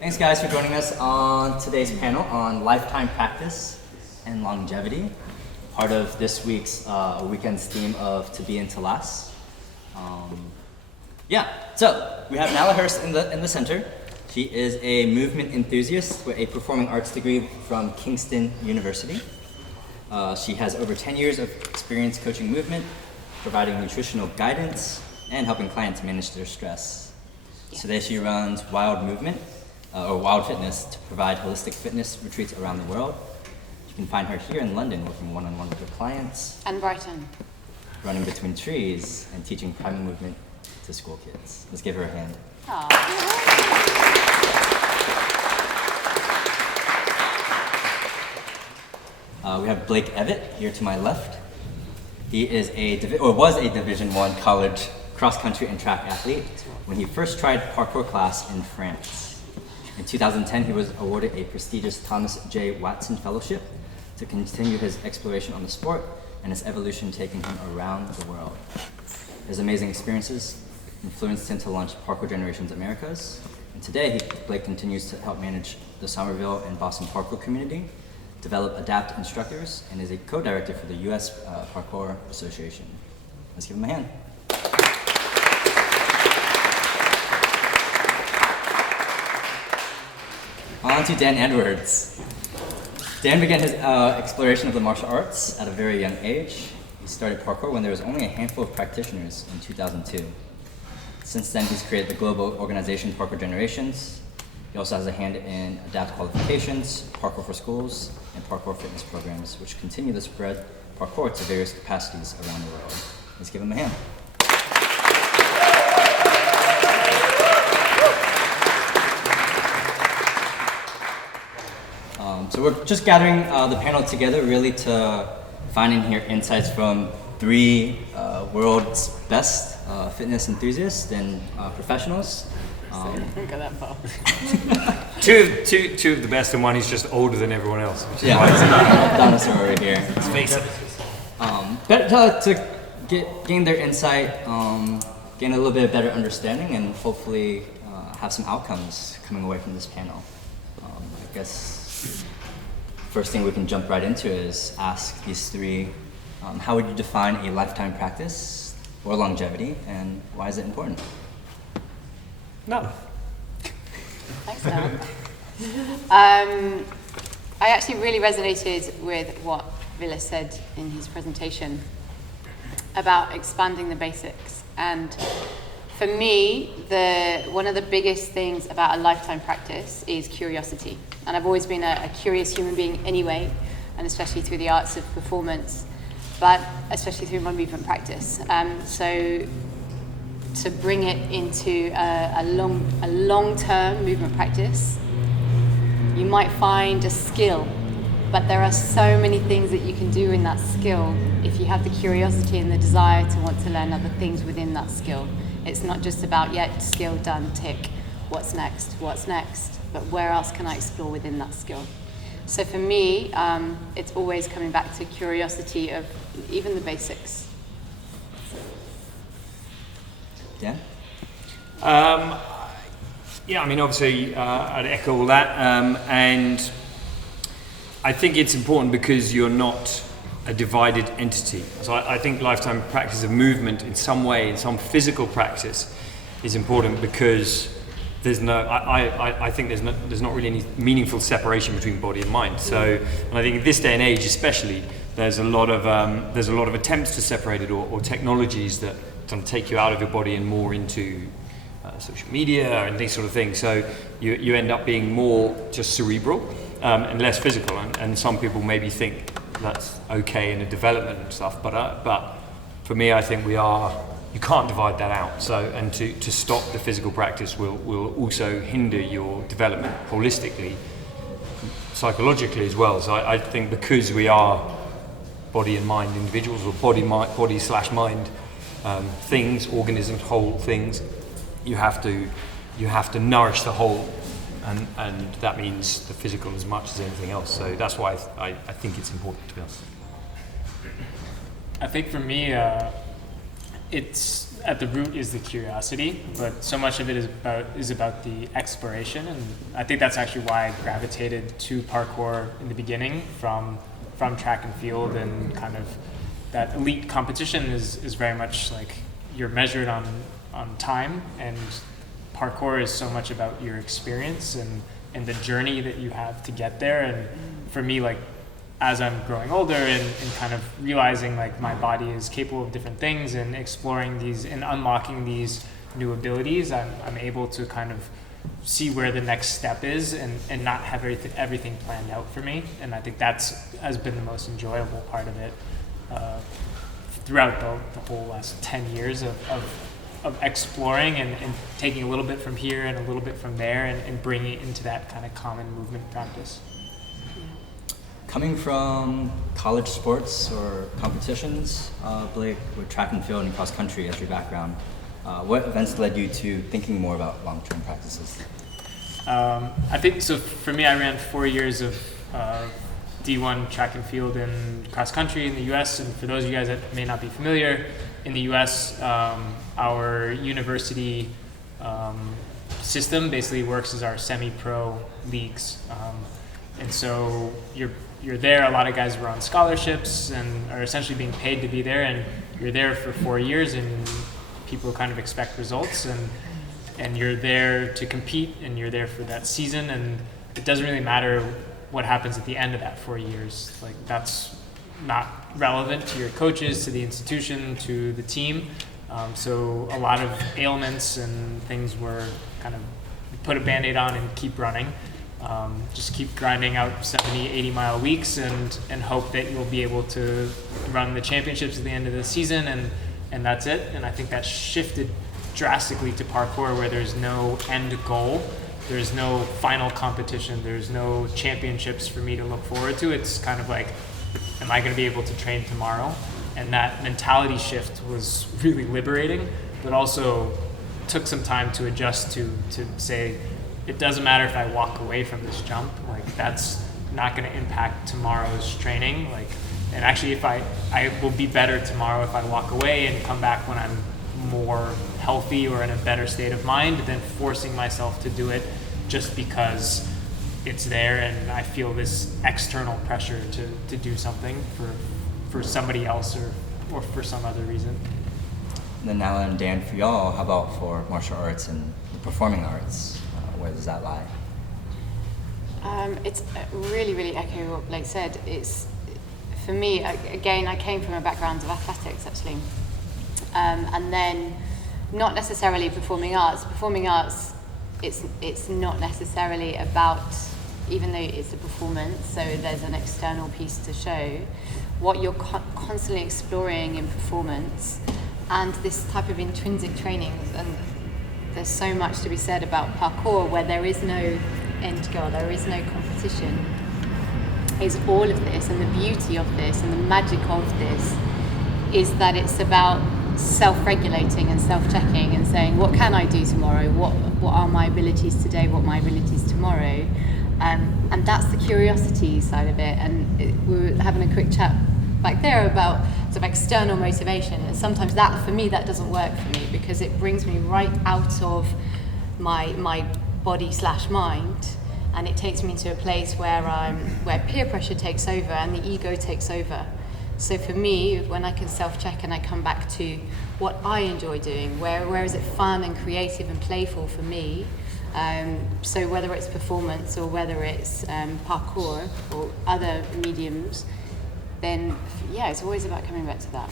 Thanks guys for joining us on today's panel on lifetime practice and longevity, part of this week's weekend's theme of To Be and To Last. So we have Nala Hurst in the center. She is a movement enthusiast with a performing arts degree from Kingston University. She has over 10 years of experience coaching movement, providing nutritional guidance, and helping clients manage their stress. Today she runs Wild Movement, or Wild Fitness, to provide holistic fitness retreats around the world. You can find her here in London working one-on-one with her clients. And Brighton. Running between trees and teaching primal movement to school kids. Let's give her a hand. We have Blake Evatt here to my left. He is was a Division I college cross-country and track athlete when he first tried parkour class in France. In 2010, he was awarded a prestigious Thomas J. Watson Fellowship to continue his exploration on the sport and his evolution taking him around the world. His amazing experiences influenced him to launch Parkour Generations Americas, and today Blake continues to help manage the Somerville and Boston parkour community, develop ADAPT instructors, and is a co-director for the U.S. Parkour Association. Let's give him a hand. On to Dan Edwards. Dan began his exploration of the martial arts at a very young age. He started parkour when there was only a handful of practitioners in 2002. Since then, he's created the global organization Parkour Generations. He also has a hand in ADAPT qualifications, Parkour for schools, and Parkour fitness programs, which continue to spread parkour to various capacities around the world. Let's give him a hand. So we're just gathering the panel together really to find and hear insights from three world's best fitness enthusiasts and professionals. Don't go that far. two of the best, and one who's just older than everyone else. Dinosaur over here. Let's face it. Better to gain their insight, gain a little bit of better understanding, and hopefully have some outcomes coming away from this panel. I guess first thing we can jump right into is ask these three, how would you define a lifetime practice or longevity, and why is it important? No. Thanks, Noah. I actually really resonated with what Villa said in his presentation about expanding the basics. And for me, one of the biggest things about a lifetime practice is curiosity. And I've always been a curious human being anyway, and especially through the arts of performance, but especially through my movement practice. So to bring it into a long-term movement practice, you might find a skill, but there are so many things that you can do in that skill if you have the curiosity and the desire to want to learn other things within that skill. It's not just about, skill done, tick, what's next, but where else can I explore within that skill? So for me, it's always coming back to curiosity of even the basics. Dan? Obviously, I'd echo all that, and I think it's important because you're not a divided entity. So I think lifetime practice of movement in some way, in some physical practice, is important because I think there's not really any meaningful separation between body and mind. So, and I think in this day and age, especially, there's a lot of attempts to separate it, or technologies that kind of take you out of your body and more into social media and these sort of things. So you end up being more just cerebral and less physical. And some people maybe think that's okay in a development and stuff. But for me, I think you can't divide that out. So, and to stop the physical practice will also hinder your development holistically, psychologically as well. So I think because we are body and mind individuals, or body/mind things, organisms, whole things, you have to nourish the whole, and that means the physical as much as anything else. So that's why I think it's important, to be honest. I think for me, it's at the root is the curiosity, but so much of it is about the exploration, and I think that's actually why I gravitated to parkour in the beginning from track and field, and kind of that elite competition is very much like you're measured on time, and parkour is so much about your experience and the journey that you have to get there. And for me, like, as I'm growing older and kind of realizing like my body is capable of different things and exploring these and unlocking these new abilities, I'm able to kind of see where the next step is and not have everything planned out for me. And I think has been the most enjoyable part of it throughout the whole last 10 years of exploring and taking a little bit from here and a little bit from there and bringing it into that kind of common movement practice. Coming from college sports or competitions, Blake, with track and field and cross country as your background, what events led you to thinking more about long-term practices? I think, so for me, I ran 4 years of D1 track and field and cross country in the US. And for those of you guys that may not be familiar, in the US, our university system basically works as our semi-pro leagues. And so you're there, a lot of guys were on scholarships and are essentially being paid to be there, and you're there for 4 years and people kind of expect results, and you're there to compete, and you're there for that season, and it doesn't really matter what happens at the end of that 4 years. Like, that's not relevant to your coaches, to the institution, to the team. So a lot of ailments and things were kind of put a Band-Aid on and keep running. Just keep grinding out 70, 80-mile weeks and hope that you'll be able to run the championships at the end of the season, and that's it. And I think that shifted drastically to parkour, where there's no end goal, there's no final competition, there's no championships for me to look forward to. It's kind of like, am I going to be able to train tomorrow? And that mentality shift was really liberating, but also took some time to adjust to say, it doesn't matter if I walk away from this jump, like, that's not going to impact tomorrow's training. Like, and actually, if I will be better tomorrow if I walk away and come back when I'm more healthy or in a better state of mind than forcing myself to do it just because it's there and I feel this external pressure to do something for somebody else or for some other reason. And then Alan and Dan, for y'all, how about for martial arts and the performing arts? Where does that lie? It's really, really echo what Blake said. It's, for me, again, I came from a background of athletics, actually. And then not necessarily performing arts. Performing arts, it's not necessarily about, even though it's a performance, so there's an external piece to show, what you're constantly exploring in performance and this type of intrinsic training. And there's so much to be said about parkour, where there is no end goal, there is no competition. Is all of this, and the beauty of this and the magic of this is that it's about self-regulating and self-checking and saying, what can I do tomorrow? What are my abilities today? What are my abilities tomorrow? And that's the curiosity side of it. And we were having a quick chat back there about sort of external motivation. And sometimes that, for me, that doesn't work for me, because it brings me right out of my body/mind, and it takes me to a place where peer pressure takes over and the ego takes over. So for me, when I can self-check and I come back to what I enjoy doing, where is it fun and creative and playful for me, so whether it's performance or whether it's parkour or other mediums, then yeah, it's always about coming back to that.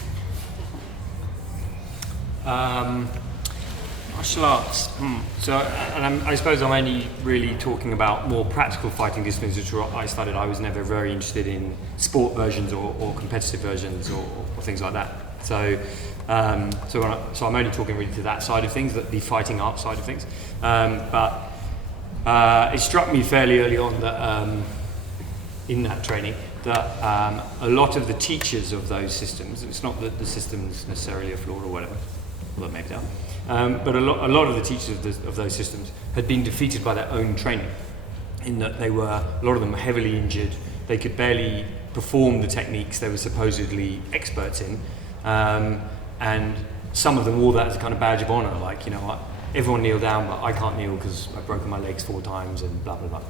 Martial arts. So, and I suppose I'm only really talking about more practical fighting disciplines, which I studied. I was never very interested in sport versions or competitive versions or things like that. So, so I'm only talking really to that side of things, the fighting art side of things. But it struck me fairly early on that in that training that a lot of the teachers of those systems, it's not that the systems necessarily are flawed or whatever, although maybe they are, but a lot of the teachers of those systems had been defeated by their own training, in that a lot of them were heavily injured, they could barely perform the techniques they were supposedly experts in, and some of them wore that as a kind of badge of honor, like, you know, everyone kneel down, but I can't kneel because I've broken my legs 4 times and blah, blah, blah.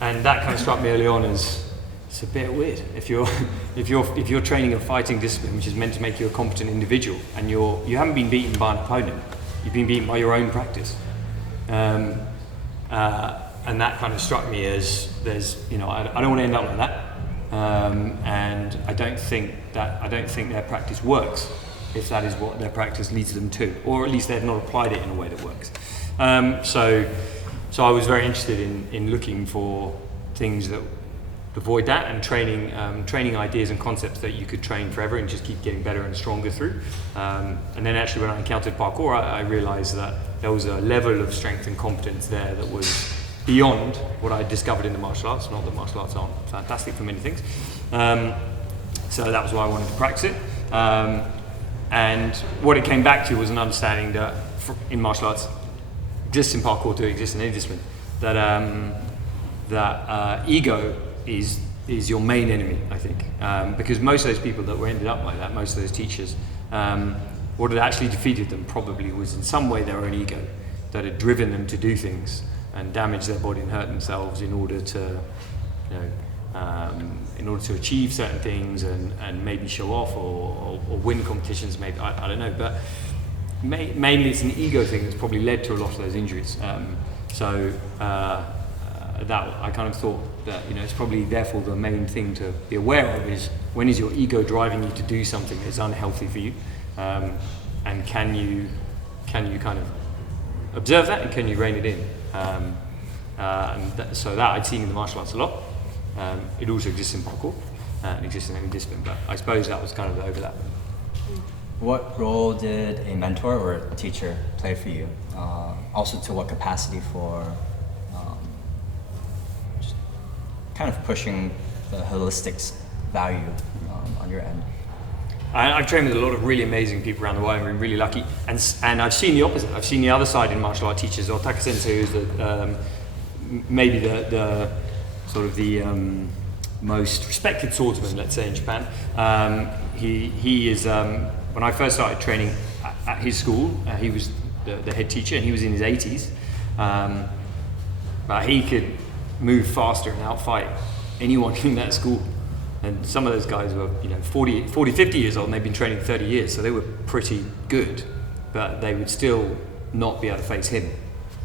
And that kind of struck me early on as, it's a bit weird. If you're training a fighting discipline, which is meant to make you a competent individual, and you haven't been beaten by an opponent, you've been beaten by your own practice. And that kind of struck me as, you know, I don't want to end up like that. And I don't think their practice works if that is what their practice leads them to, or at least they've not applied it in a way that works. So I was very interested in looking for things that avoid that, and training ideas and concepts that you could train forever and just keep getting better and stronger through. And then actually when I encountered parkour, I realized that there was a level of strength and competence there that was beyond what I discovered in the martial arts. Not that martial arts aren't fantastic for many things. So that was why I wanted to practice it. And what it came back to was an understanding that in martial arts, exists in parkour too, exists in any discipline, that ego is your main enemy, I think. Because most of those people that were ended up like that, most of those teachers, what had actually defeated them probably was in some way their own ego that had driven them to do things and damage their body and hurt themselves in order to, you know, in order to achieve certain things and maybe show off or win competitions, maybe, I don't know, but mainly it's an ego thing that's probably led to a lot of those injuries. That I kind of thought that, you know, it's probably therefore the main thing to be aware of is, when is your ego driving you to do something that's unhealthy for you, and can you kind of observe that, and can you rein it in? So that I'd seen in the martial arts a lot. It also exists in parkour, and exists in any discipline, but I suppose that was kind of the overlap. What role did a mentor or a teacher play for you? Also, to what capacity for just kind of pushing the holistic value on your end? I've trained with a lot of really amazing people around the world. I've been really lucky, and I've seen the opposite. I've seen the other side in martial art teachers. Otaka Sensei, who's maybe the sort of the most respected swordsman, let's say, in Japan. He is. When I first started training at his school, he was the head teacher, and he was in his 80s. But he could move faster and outfight anyone in that school. And some of those guys were, you know, 40, 50 years old, and they'd been training 30 years, so they were pretty good, but they would still not be able to face him.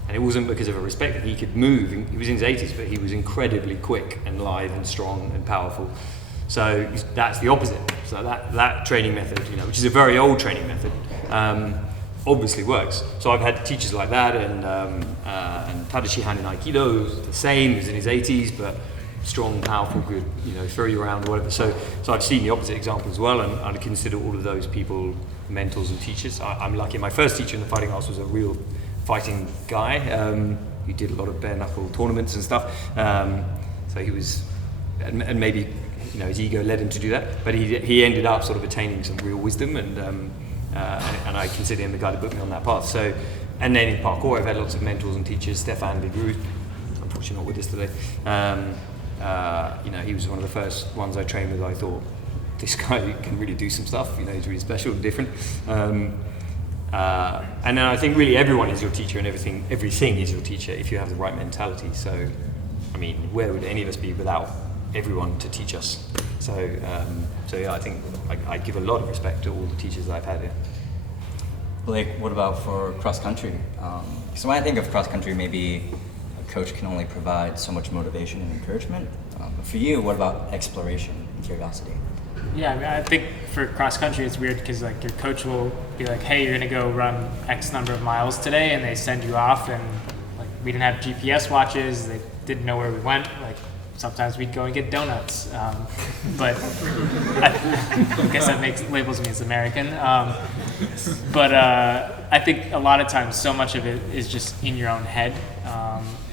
And it wasn't because of a respect that he could move. He was in his 80s, but he was incredibly quick and lithe and strong and powerful. So that's the opposite. So that training method, you know, which is a very old training method, obviously works. So I've had teachers like that, and Tadashi Han in Aikido was the same. He was in his 80s, but strong, powerful, good, you know, throw you around, whatever. So I've seen the opposite example as well, and I consider all of those people mentors and teachers. I'm lucky. My first teacher in the fighting arts was a real fighting guy. He did a lot of bare knuckle tournaments and stuff. So he was, and maybe, you know, his ego led him to do that, but he ended up sort of attaining some real wisdom, and I consider him the guy that put me on that path. So, and then in parkour, I've had lots of mentors and teachers. Stefan Vigru, unfortunately not with us today. You know, he was one of the first ones I trained with. I thought, this guy can really do some stuff. You know, he's really special and different. And then I think really everyone is your teacher, and everything is your teacher if you have the right mentality. So, I mean, where would any of us be without everyone to teach us? So yeah, I think I give a lot of respect to all the teachers that I've had here. Blake, what about for cross country? So when I think of cross country, maybe a coach can only provide so much motivation and encouragement. But for you, what about exploration and curiosity? Yeah, I mean, I think for cross country it's weird because like your coach will be like, hey, you're gonna go run X number of miles today, and they send you off, and like we didn't have GPS watches, they didn't know where we went. Like sometimes we'd go and get donuts, but I guess that labels me as American. But I think a lot of times so much of it is just in your own head,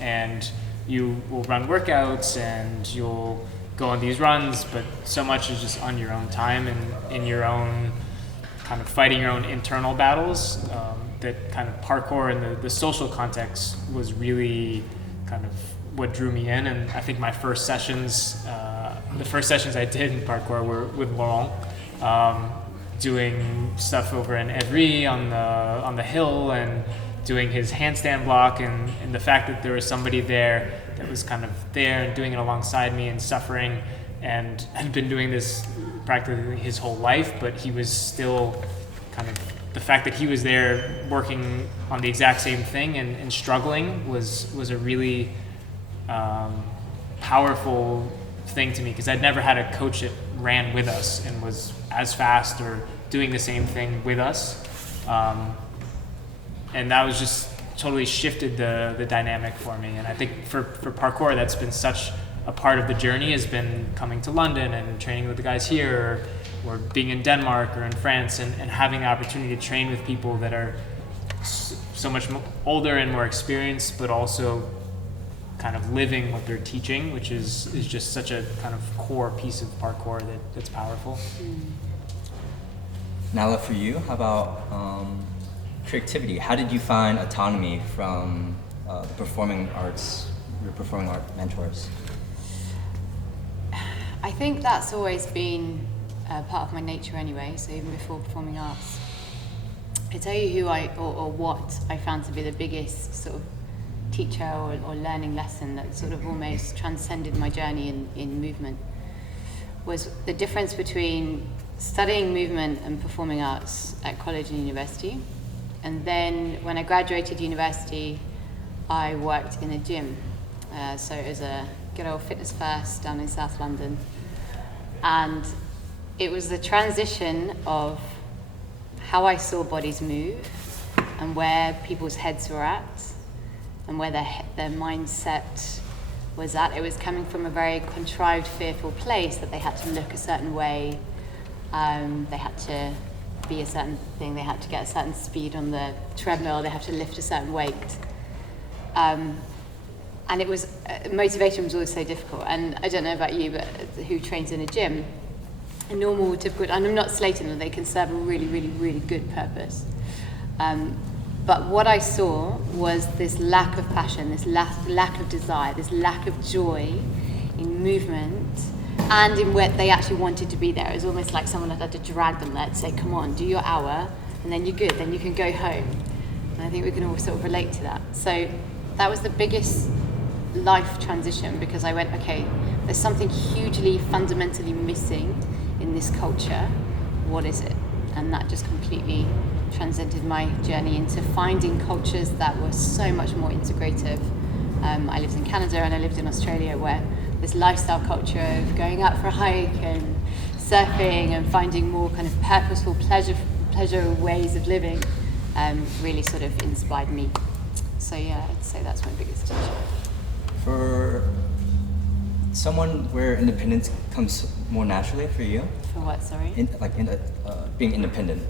and you will run workouts and you'll go on these runs, but so much is just on your own time and in your own kind of fighting your own internal battles. That kind of parkour and the social context was really kind of what drew me in. And I think my first sessions, the first sessions I did in parkour were with Laurent. doing stuff over in Evry on the hill and doing his handstand block, and the fact that there was somebody there that was kind of there and doing it alongside me and suffering and had been doing this practically his whole life, but he was still kind of, the fact that he was there working on the exact same thing and struggling was a really powerful thing to me, because I'd never had a coach that ran with us and was as fast or doing the same thing with us. And that was just totally shifted the dynamic for me. And I think for parkour, that's been such a part of the journey, has been coming to London and training with the guys here, or being in Denmark or in France, and having the opportunity to train with people that are so much older and more experienced, but also kind of living what they're teaching, which is just such a kind of core piece of parkour that's powerful. Nala, for you, how about creativity? How did you find autonomy from the performing arts, your performing art mentors? I think that's always been part of my nature anyway, so even before performing arts. I tell you who or what I found to be the biggest sort of teacher or learning lesson that sort of almost transcended my journey in movement was the difference between studying movement and performing arts at college and university. And then when I graduated university, I worked in a gym. So it was a good old Fitness First down in South London. And it was the transition of how I saw bodies move and where people's heads were at and where their mindset was at. It was coming from a very contrived, fearful place that they had to look a certain way, they had to be a certain thing, they had to get a certain speed on the treadmill, they had to lift a certain weight. And it was, motivation was always so difficult. And I don't know about you, but who trains in a gym, a normal, typical, and I'm not slating them, they can serve a really, really, really good purpose. But what I saw was this lack of passion, this lack of desire, this lack of joy in movement and in where they actually wanted to be there. It was almost like someone had to drag them there to say, come on, do your hour, and then you're good, then you can go home. And I think we can all sort of relate to that. So that was the biggest life transition, because I went, okay, there's something hugely fundamentally missing in this culture. What is it? And that just completely transcended my journey into finding cultures that were so much more integrative. I lived in Canada and I lived in Australia, where this lifestyle culture of going out for a hike and surfing and finding more kind of purposeful pleasure ways of living really sort of inspired me. So yeah, I'd say that's my biggest teacher. For someone where independence comes more naturally for you? For what, sorry? Being independent.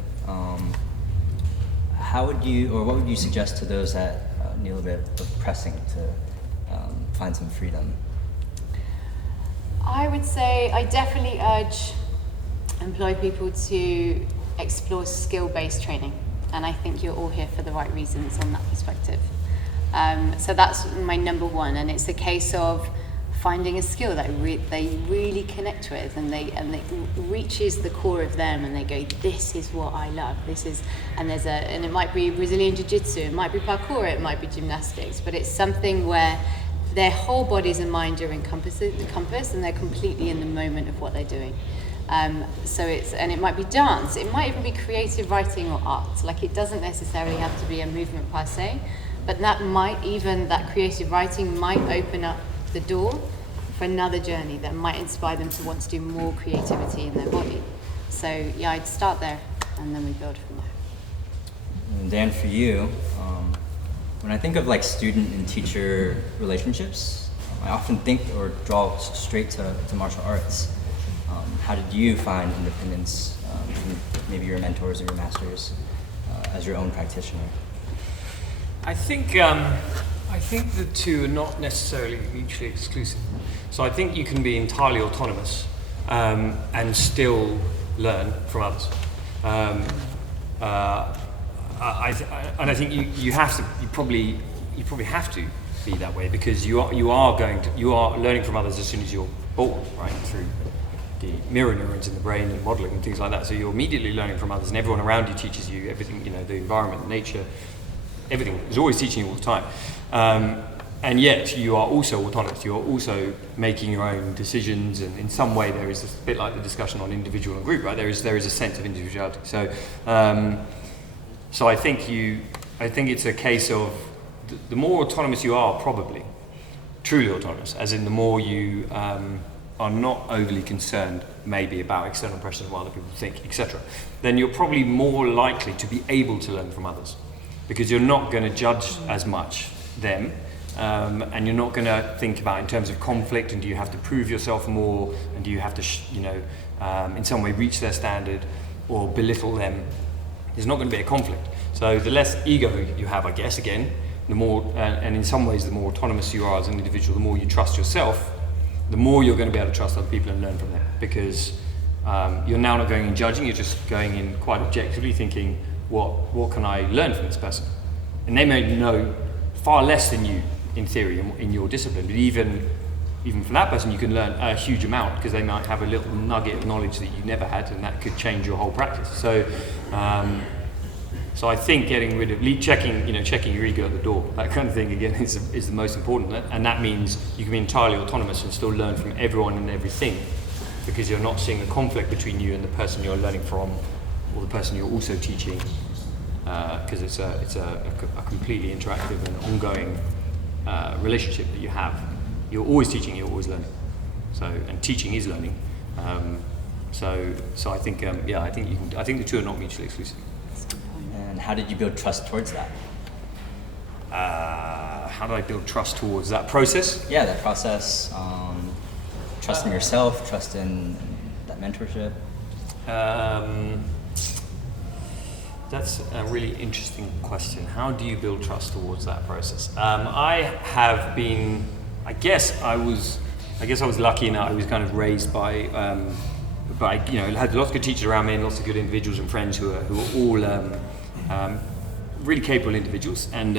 How would you, or what would you suggest to those that need a little bit of pressing to find some freedom? I would say I definitely urge employed people to explore skill-based training, and I think you're all here for the right reasons on that perspective. So that's my number one, and it's a case of finding a skill that they really connect with, and it reaches the core of them, and they go, this is what I love. And it might be Brazilian Jiu-Jitsu, it might be parkour, it might be gymnastics, but it's something where their whole bodies and mind are encompassed, and they're completely in the moment of what they're doing. And it might be dance, it might even be creative writing or art. Like, it doesn't necessarily have to be a movement per se, but that creative writing might open up the door for another journey that might inspire them to want to do more creativity in their body. So yeah, I'd start there and then we build from there. And Dan, for you, when I think of like student and teacher relationships, I often think or draw straight to martial arts. How did you find independence from maybe your mentors or your masters as your own practitioner? I think the two are not necessarily mutually exclusive. So I think you can be entirely autonomous and still learn from others. I think you probably have to be that way, because you are learning from others as soon as you're born, right? Through the mirror neurons in the brain and modeling and things like that. So you're immediately learning from others, and everyone around you teaches you everything, the environment, nature, everything is always teaching you all the time. And yet you are also autonomous. You are also making your own decisions, and in some way there is a bit like the discussion on individual and group, right? There is a sense of individuality. So, so I think it's a case of the more autonomous you are, probably truly autonomous, as in the more you are not overly concerned maybe about external pressures and what other people think, etc., then you're probably more likely to be able to learn from others, because you're not going to judge as much them, and you're not going to think about in terms of conflict, and do you have to prove yourself more, and do you have to in some way reach their standard or belittle them. There's not going to be a conflict. So the less ego you have, I guess, again, the more, and in some ways the more autonomous you are as an individual, the more you trust yourself, the more you're going to be able to trust other people and learn from them, because you're now not going in judging, you're just going in quite objectively thinking, what can I learn from this person? And they may know far less than you in theory in your discipline, but even from that person you can learn a huge amount, because they might have a little nugget of knowledge that you never had, and that could change your whole practice. So I think getting rid of checking your ego at the door, that kind of thing, again, is the most important. And that means you can be entirely autonomous and still learn from everyone and everything, because you're not seeing a conflict between you and the person you're learning from, or the person you're also teaching, because it's a completely interactive and ongoing relationship that you have. You're always teaching, you're always learning. And teaching is learning. So I think I think the two are not mutually exclusive. And how did you build trust towards that? How did I build trust towards that process? Yeah, that process. Trust in yourself, trust in that mentorship. That's a really interesting question. How do you build trust towards that process? I was lucky enough. I was kind of raised by had lots of good teachers around me and lots of good individuals and friends who are all really capable individuals, and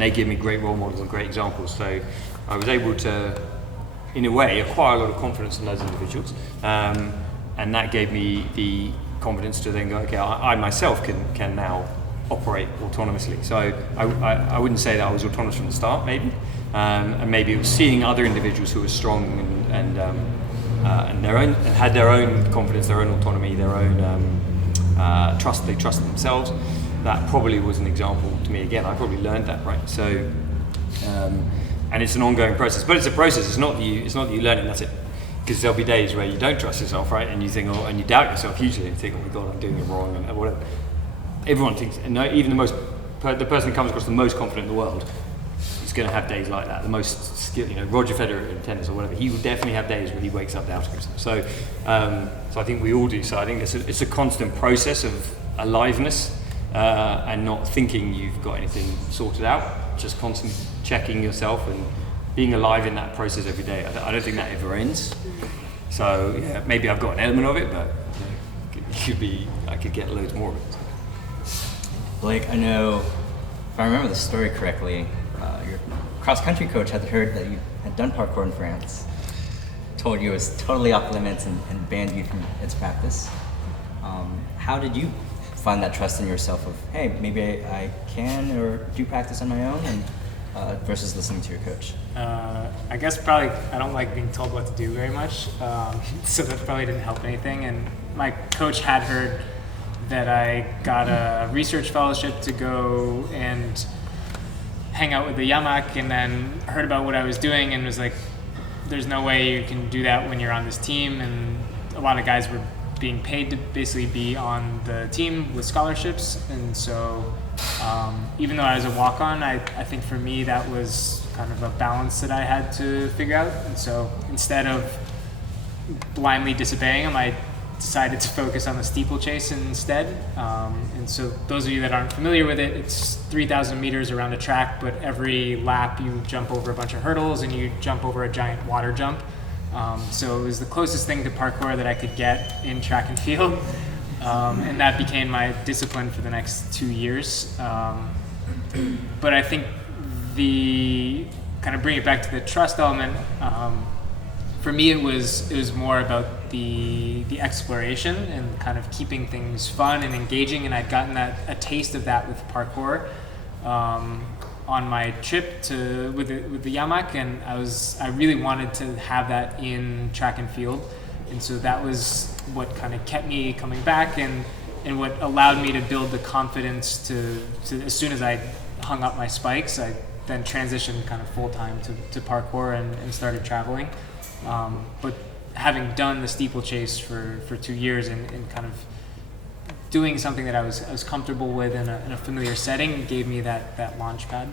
they give me great role models and great examples. So I was able to, in a way, acquire a lot of confidence in those individuals, and that gave me the confidence to then go, okay, I myself can now operate autonomously. So I wouldn't say that I was autonomous from the start, maybe, and maybe it was seeing other individuals who were strong and had their own confidence, their own autonomy, their own trust. They trusted themselves. That probably was an example to me. Again, I probably learned that, right? So, and it's an ongoing process, but it's a process. It's not that you learn it and that's it. Because there'll be days where you don't trust yourself, right? And you think, and you doubt yourself hugely, and you think, oh my God, I'm doing it wrong, and whatever. Everyone thinks, and even the person who comes across the most confident in the world is going to have days like that. The most skilled, Roger Federer in tennis or whatever, he will definitely have days where he wakes up doubting himself. So I think we all do. So I think it's a constant process of aliveness, and not thinking you've got anything sorted out, just constantly checking yourself and being alive in that process every day. I don't think that ever ends. So yeah, maybe I've got an element of it, but I could get loads more of it. Blake, I know, if I remember the story correctly, your cross-country coach had heard that you had done parkour in France, told you it was totally off limits and banned you from its practice. How did you find that trust in yourself of, hey, maybe I can or do practice on my own, and versus listening to your coach? I guess probably I don't like being told what to do very much, so that probably didn't help anything. And my coach had heard that I got a research fellowship to go and hang out with the Yamak, and then heard about what I was doing and was like, there's no way you can do that when you're on this team. And a lot of guys were being paid to basically be on the team with scholarships. And so even though I was a walk-on, I think for me that was kind of a balance that I had to figure out. And so instead of blindly disobeying him, I decided to focus on the steeplechase instead. And so those of you that aren't familiar with it, it's 3,000 meters around a track, but every lap you jump over a bunch of hurdles and you jump over a giant water jump. So it was the closest thing to parkour that I could get in track and field. And that became my discipline for the next 2 years. But I think the kind of bring it back to the trust element, for me, it was more about the exploration and kind of keeping things fun and engaging, and I'd gotten a taste of that with parkour on my trip with the Yamak, and I really wanted to have that in track and field, and so that was what kind of kept me coming back and what allowed me to build the confidence to as soon as I hung up my spikes, I then transitioned kind of full time to parkour and started traveling. But having done the steeplechase for 2 years and kind of doing something that I was comfortable with in a familiar setting gave me that launch pad.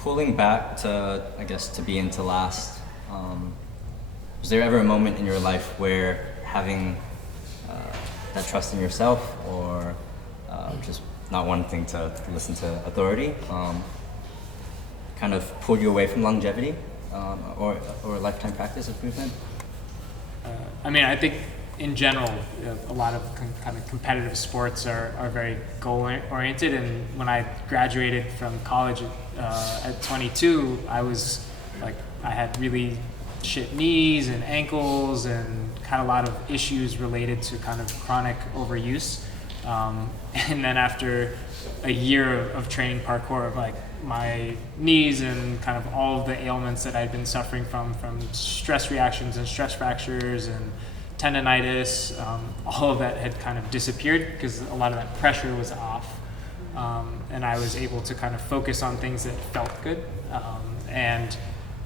Pulling back to, I guess, to be into last, was there ever a moment in your life where having that trust in yourself or just not wanting to listen to authority kind of pulled you away from longevity or lifetime practice of movement? I mean, I think in general, a lot of kind of competitive sports are very goal-oriented, and when I graduated from college at 22, I was like, I had really shit knees and ankles and had a lot of issues related to kind of chronic overuse. And then after a year of training parkour, like my knees and kind of all of the ailments that I'd been suffering from stress reactions and stress fractures and tendonitis, all of that had kind of disappeared because a lot of that pressure was off. And I was able to kind of focus on things that felt good. And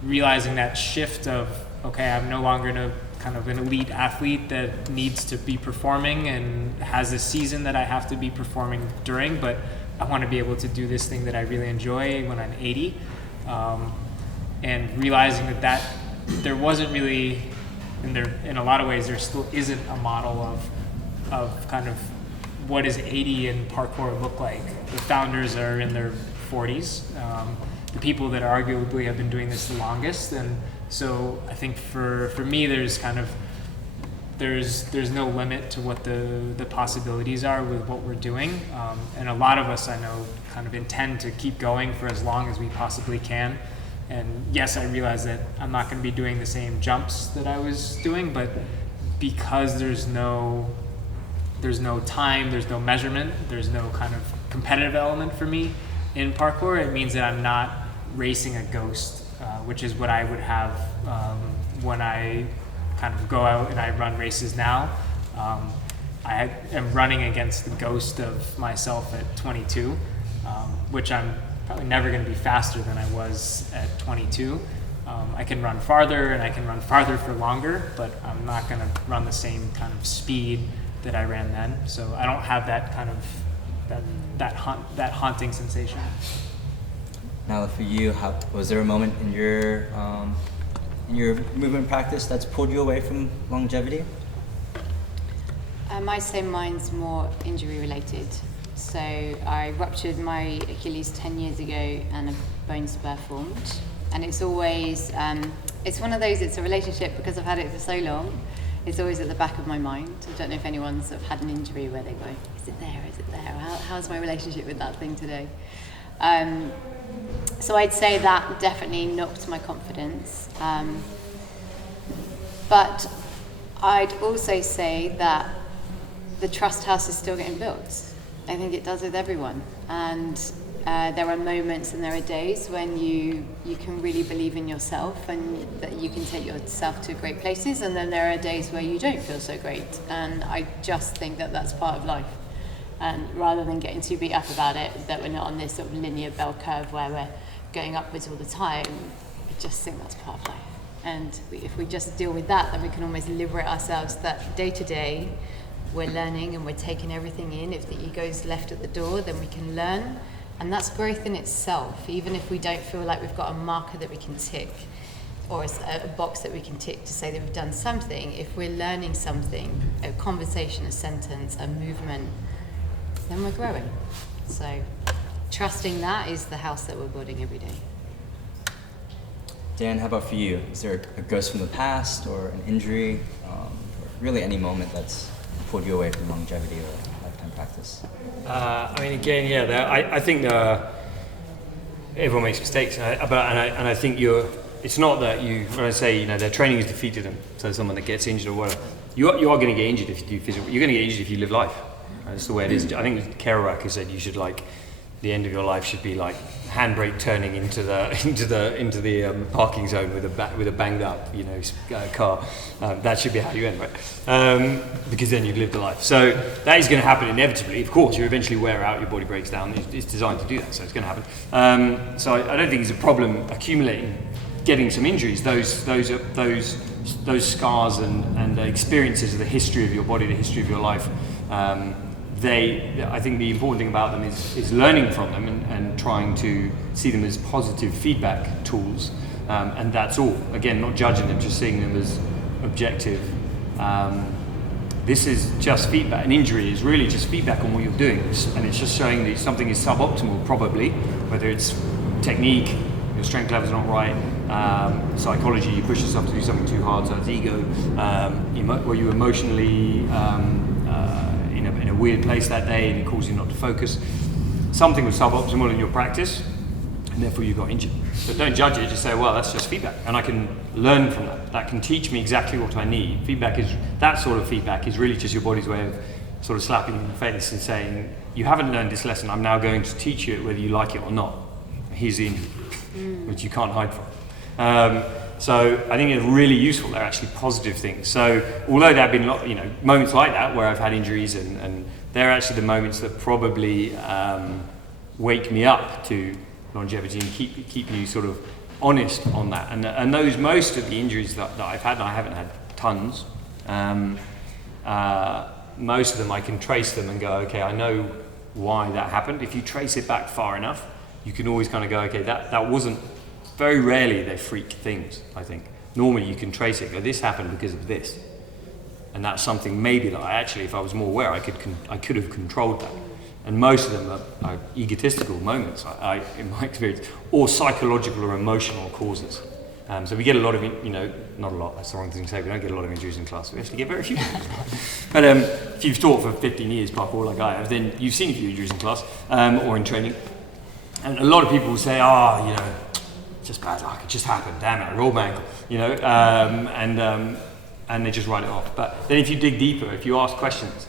realizing that shift of, okay, I'm no longer an elite athlete that needs to be performing and has a season that I have to be performing during, but I want to be able to do this thing that I really enjoy when I'm 80. And realizing that there wasn't really, in a lot of ways, there still isn't a model of kind of what does 80 in parkour look like. The founders are in their 40s. The people that arguably have been doing this the longest, and so I think for me there's no limit to what the possibilities are with what we're doing, and a lot of us I know kind of intend to keep going for as long as we possibly can. And yes, I realize that I'm not going to be doing the same jumps that I was doing, but because there's no time, there's no measurement, there's no kind of competitive element for me in parkour, it means that I'm not racing a ghost, which is what I would have when I kind of go out and I run races now. I am running against the ghost of myself at 22, which I'm probably never going to be faster than I was at 22. I can run farther and I can run farther for longer, but I'm not going to run the same kind of speed that I ran then. So I don't have that kind of that haunting sensation. Now, for you, was there a moment in your movement practice that's pulled you away from longevity? I'd say mine's more injury related. So I ruptured my Achilles 10 years ago and a bone spur formed. And it's always, it's one of those, it's a relationship because I've had it for so long. It's always at the back of my mind. I don't know if anyone's sort of had an injury where they go, is it there, is it there? How's my relationship with that thing today? So I'd say that definitely knocked my confidence. But I'd also say that the trust house is still getting built. I think it does with everyone. And there are moments and there are days when you can really believe in yourself and that you can take yourself to great places, and then there are days where you don't feel so great. And I just think that that's part of life. And rather than getting too beat up about it, that we're not on this sort of linear bell curve where we're going upwards all the time, I just think that's part of life. And if we just deal with that, then we can almost liberate ourselves that day to day we're learning and we're taking everything in. If the ego's left at the door, then we can learn. And that's growth in itself, even if we don't feel like we've got a marker that we can tick or a box that we can tick to say that we've done something. If we're learning something, a conversation, a sentence, a movement, then we're growing. So trusting that is the house that we're building every day. Dan, how about for you? Is there a ghost from the past or an injury, or really any moment that's pulled you away from longevity or lifetime practice? I mean, again, yeah, I think everyone makes mistakes, and I think it's not that when I say, their training has defeated them, so someone that gets injured or whatever, you are going to get injured if you do physical, you're going to get injured if you live life. Right? That's the way it is. I think it was Kerouac who said you should the end of your life should be like handbrake turning into the parking zone with a banged up car. That should be how you end, right? Because then you've lived a life. So that is going to happen inevitably. Of course, you eventually wear out, your body breaks down. It's designed to do that, so it's going to happen. So I don't think it's a problem accumulating, getting some injuries. Those scars and the experiences of the history of your body, the history of your life. I think the important thing about them is learning from them and trying to see them as positive feedback tools, and that's all. Again, not judging them, just seeing them as objective. This is just feedback. An injury is really just feedback on what you're doing, and it's just showing that something is suboptimal, probably, whether it's technique, your strength level's not right, psychology, you push yourself to do something too hard, so it's ego, were you emotionally in a weird place that day and it caused you not to focus. Something was suboptimal in your practice and therefore you got injured. So don't judge it, just say, well, that's just feedback and I can learn from that. That can teach me exactly what I need. That sort of feedback is really just your body's way of sort of slapping you in the face and saying, you haven't learned this lesson, I'm now going to teach you it whether you like it or not. Here's the injury, which you can't hide from. So I think it's really useful. They're actually positive things. So although there have been moments like that where I've had injuries, and they're actually the moments that probably wake me up to longevity and keep you sort of honest on that. And those most of the injuries that I've had, and I haven't had tons. Most of them I can trace them and go, okay, I know why that happened. If you trace it back far enough, you can always kind of go, okay, that wasn't. Very rarely they're freak things, I think. Normally you can trace it, go, this happened because of this. And that's something maybe that I actually, if I was more aware, I could have controlled that. And most of them are egotistical moments, in my experience, or psychological or emotional causes. So we get a lot of, not a lot, that's the wrong thing to say, we don't get a lot of injuries in class, we actually get very few. But if you've taught for 15 years parkour like I have, then you've seen a few injuries in class, or in training. And a lot of people will say, just bad luck, it just happened, damn it, I rolled my ankle, and they just write it off. But then if you dig deeper, if you ask questions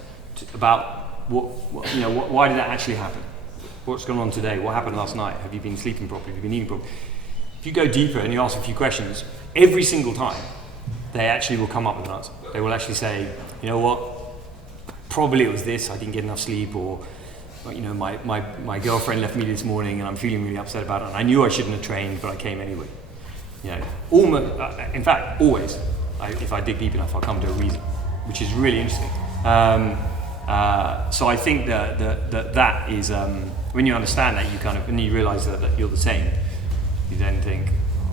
about why did that actually happen? What's going on today? What happened last night? Have you been sleeping properly? Have you been eating properly? If you go deeper and you ask a few questions, every single time, they actually will come up with an answer. They will actually say, you know what, probably it was this, I didn't get enough sleep, or my girlfriend left me this morning and I'm feeling really upset about it, and I knew I shouldn't have trained, but I came anyway. Almost, in fact, always, if I dig deep enough, I'll come to a reason, which is really interesting. So I think that is, when you understand that, and you realize that you're the same, you then think,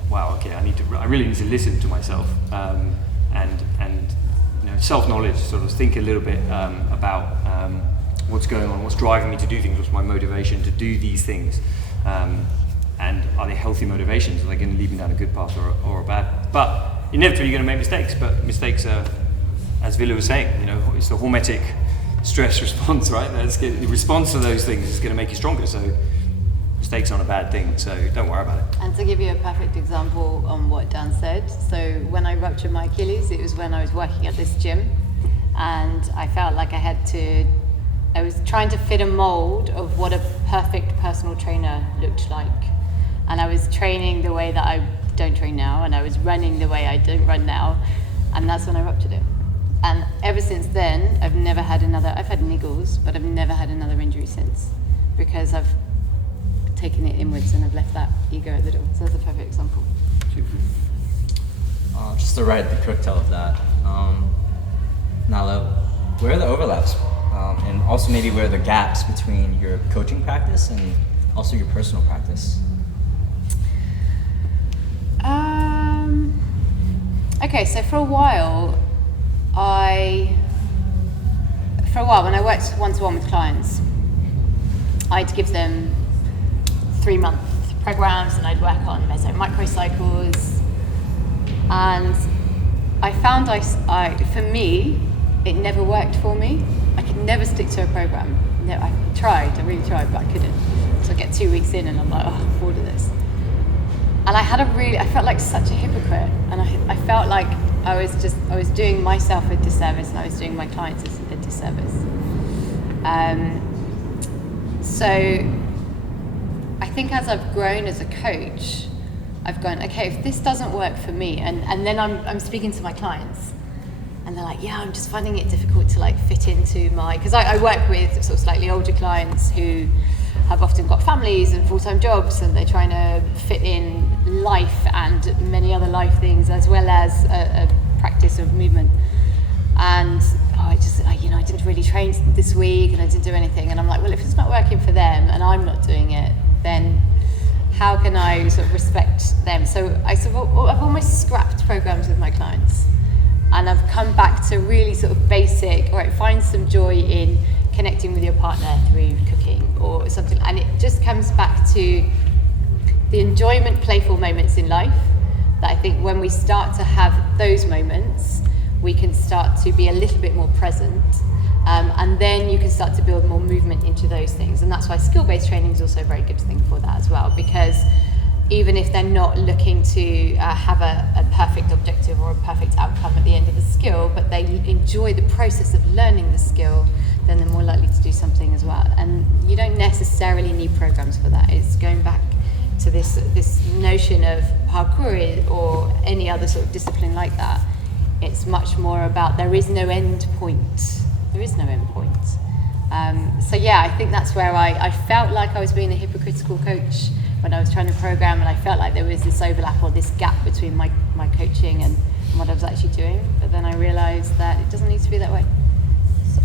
wow, okay, I really need to listen to myself, and self-knowledge, sort of think a little bit about what's going on, what's driving me to do things, what's my motivation to do these things, and are they healthy motivations? Are they going to lead me down a good path or a bad? But inevitably you're going to make mistakes, but mistakes are, as Villa was saying, it's the hormetic stress response, right? The response to those things is going to make you stronger, so mistakes aren't a bad thing, so don't worry about it. And to give you a perfect example on what Dan said, so when I ruptured my Achilles, it was when I was working at this gym, and I felt like I was trying to fit a mold of what a perfect personal trainer looked like. And I was training the way that I don't train now, and I was running the way I don't run now, and that's when I ruptured it. And ever since then, I've had niggles, but I've never had another injury since, because I've taken it inwards and I've left that ego at the door. So that's a perfect example. Just to ride the coattail of that, Nala, where are the overlaps? And also maybe where are the gaps between your coaching practice and also your personal practice? Okay, so for a while when I worked one-to-one with clients, I'd give them 3-month programs and I'd work on meso microcycles, and I found for me, it never worked for me. I could never stick to a program. No, I really tried, but I couldn't. So I get 2 weeks in and I'm like, I'm bored of this. And I felt like such a hypocrite, and I felt like I was doing myself a disservice, and I was doing my clients a disservice. So I think as I've grown as a coach, I've gone, okay, if this doesn't work for me, and then I'm speaking to my clients, and they're like, yeah, I'm just finding it difficult to like fit into because I work with sort of slightly older clients who have often got families and full-time jobs, and they're trying to fit in life and many other life things, as well as a practice of movement. And I didn't really train this week, and I didn't do anything. And I'm like, well, if it's not working for them and I'm not doing it, then how can I sort of respect them? So I've almost scrapped programs with my clients, and I've come back to really sort of basic. All right, find some joy in connecting with your partner through cooking or something, and it just comes back to the enjoyment, playful moments in life. That I think when we start to have those moments, we can start to be a little bit more present, and then you can start to build more movement into those things. And that's why skill-based training is also a very good thing for that as well, because even if they're not looking to have a perfect objective or a perfect outcome at the end of the skill, but they enjoy the process of learning the skill, then they're more likely to do something as well. And you don't necessarily need programs for that. It's going back to this notion of parkour or any other sort of discipline like that. It's much more about there is no end point. There is no end point. So yeah, I think that's where I felt like I was being a hypocritical coach when I was trying to program, and I felt like there was this overlap or this gap between my coaching and what I was actually doing. But then I realized that it doesn't need to be that way. So.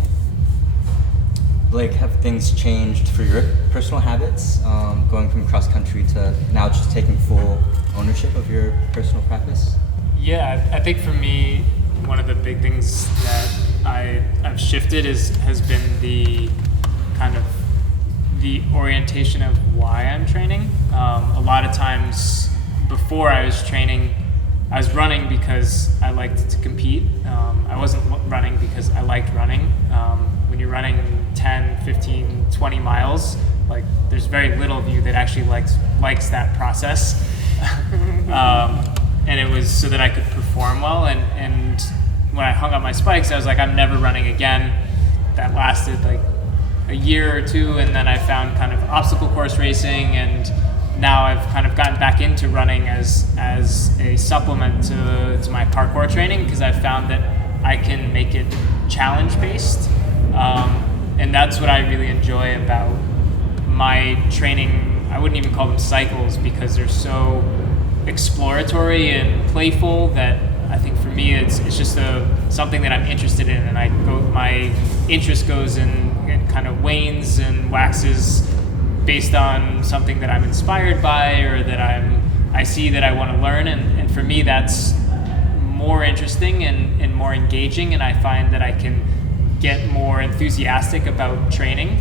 Blake, have things changed for your personal habits, going from cross country to now just taking full ownership of your personal practice? Yeah, I think for me, one of the big things that I've shifted has been the kind of the orientation of why I'm training. A lot of times before I was training, I was running because I liked to compete. I wasn't running because I liked running. When you're running 10, 15, 20 miles, like there's very little of you that actually likes that process. And it was so that I could perform well. And when I hung up my spikes, I was like, I'm never running again. That lasted like a year or two, and then I found kind of obstacle course racing, and now I've kind of gotten back into running as a supplement to my parkour training, because I've found that I can make it challenge based, and that's what I really enjoy about my training. I wouldn't even call them cycles because they're so exploratory and playful that I think for me it's just something that I'm interested in, and my interest goes and kind of wanes and waxes based on something that I'm inspired by or that I see that I want to learn, and for me that's more interesting and more engaging, and I find that I can get more enthusiastic about training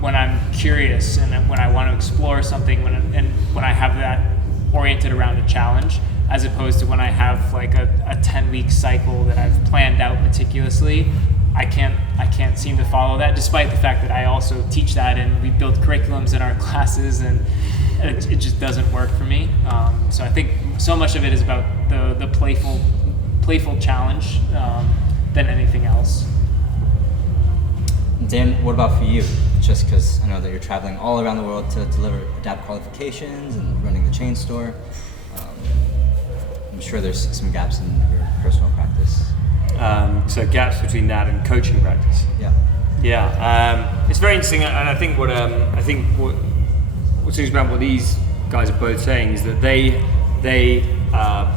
when I'm curious and when I want to explore something, when I have that oriented around a challenge, as opposed to when I have like a 10-week cycle that I've planned out meticulously. I can't seem to follow that, despite the fact that I also teach that and we build curriculums in our classes, and it just doesn't work for me. So I think so much of it is about the playful challenge than anything else. Dan, what about for you? Just because I know that you're traveling all around the world to deliver ADAPT qualifications and running the chain store. I'm sure there's some gaps in your personal practice. So gaps between that and coaching practice. Yeah. It's very interesting, and I think what's interesting about what these guys are both saying is that they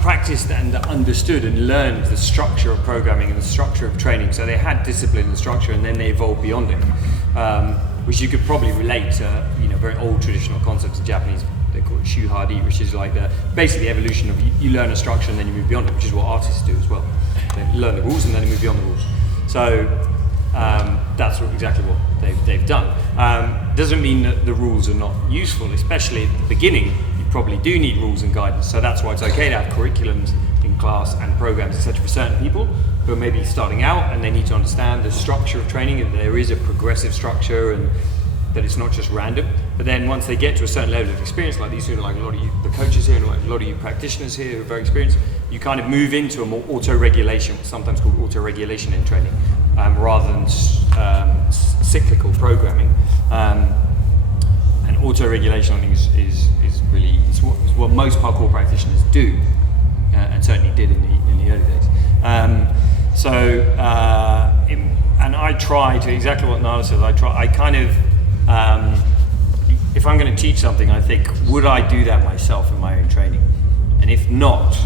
practiced and understood and learned the structure of programming and the structure of training. So they had discipline and structure, and then they evolved beyond it, which you could probably relate to, very old traditional concepts in Japanese. They call it shuhari, which is like basically the evolution of you learn a structure and then you move beyond it, which is what artists do as well. They learn the rules and then they move beyond the rules. So that's exactly what they've done. Doesn't mean that the rules are not useful, especially at the beginning. You probably do need rules and guidance. So that's why it's okay to have curriculums in class and programs, etc., for certain people who are maybe starting out and they need to understand the structure of training, and there is a progressive structure and that it's not just random. But then once they get to a certain level of experience, like these, like a lot of you, the coaches here, and like a lot of you practitioners here who are very experienced, you kind of move into a more auto-regulation, what's sometimes called auto-regulation in training, rather than cyclical programming. And auto-regulation, I think, is really it's what most parkour practitioners do, and certainly did in the early days. And I try to, exactly what Nala says, I kind of, if I'm going to teach something, I think, would I do that myself in my own training? And if not,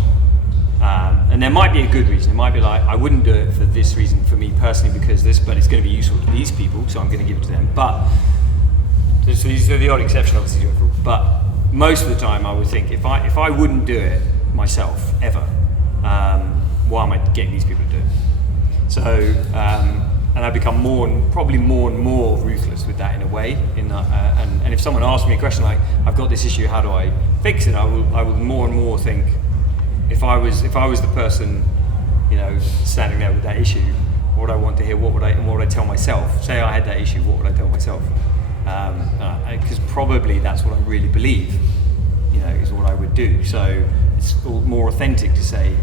and there might be a good reason. It might be like, I wouldn't do it for this reason for me personally, but it's going to be useful to these people, so I'm going to give it to them. But, so these are the odd exception, obviously, but most of the time I would think, if I wouldn't do it myself, ever, why am I getting these people to do it? So, and I become probably more and more ruthless with that in a way. And if someone asks me a question like, I've got this issue, how do I fix it? I will more and more think, if I was the person, standing there with that issue, what would I want to hear? What would I tell myself? Say I had that issue, what would I tell myself? Because probably that's what I really believe, is what I would do. So it's more authentic to say,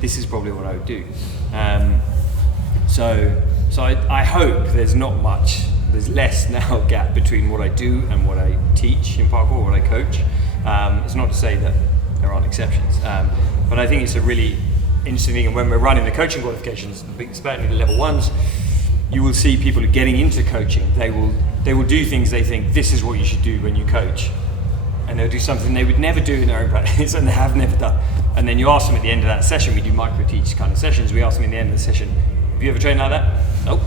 this is probably what I would do. So I hope there's less now gap between what I do and what I teach in parkour, what I coach. It's not to say that there aren't exceptions, but I think it's a really interesting thing. And when we're running the coaching qualifications, especially the level ones, you will see people getting into coaching. They will do things they think this is what you should do when you coach, and they'll do something they would never do in their own practice and they have never done. And then you ask them at the end of that session, we do micro-teach kind of sessions, we ask them at the end of the session, have you ever trained like that? Nope.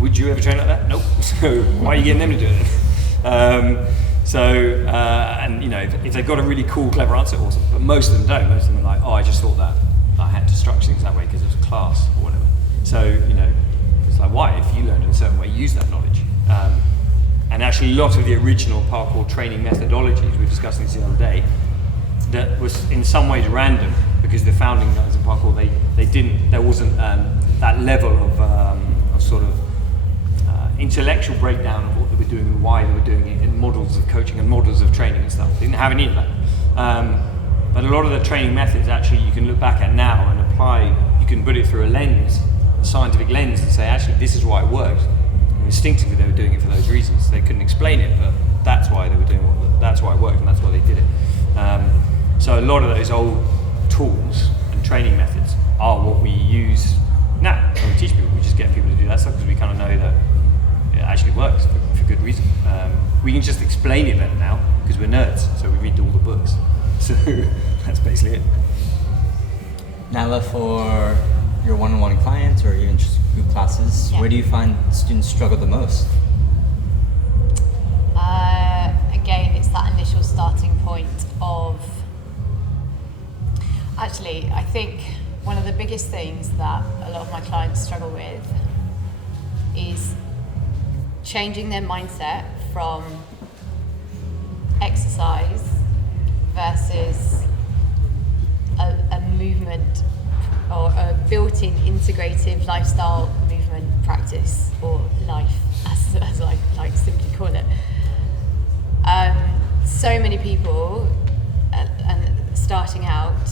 Would you ever train like that? Nope. So why are you getting them to do it? If they've got a really cool, clever answer, awesome. But most of them don't. Most of them are like, I just thought that I had to structure things that way because it was a class or whatever. So, it's like, why? If you learn in a certain way, use that knowledge. And actually a lot of the original parkour training methodologies, we were discussing this the other day, that was in some ways random, because the founding guys in parkour, there wasn't that level of sort of intellectual breakdown of what they were doing and why they were doing it, in models of coaching and models of training and stuff. They didn't have any of that. But a lot of the training methods actually you can look back at now and apply, you can put it through a scientific lens, and say, actually, this is why it worked. And instinctively they were doing it for those reasons. They couldn't explain it, but that's why they were doing it. That's why it worked, and that's why they did it. So a lot of those old tools and training methods are what we use now when we teach people. We just get people to do that stuff because we kind of know that it actually works for good reason. We can just explain it better now because we're nerds, so we read all the books. So that's basically it. Nala, for your one-on-one clients or even just group classes, where do you find students struggle the most? Again, it's that initial starting point of, actually, I think one of the biggest things that a lot of my clients struggle with is changing their mindset from exercise versus a movement or a built-in integrative lifestyle movement practice, or life, as I like to simply call it. So many people, and starting out,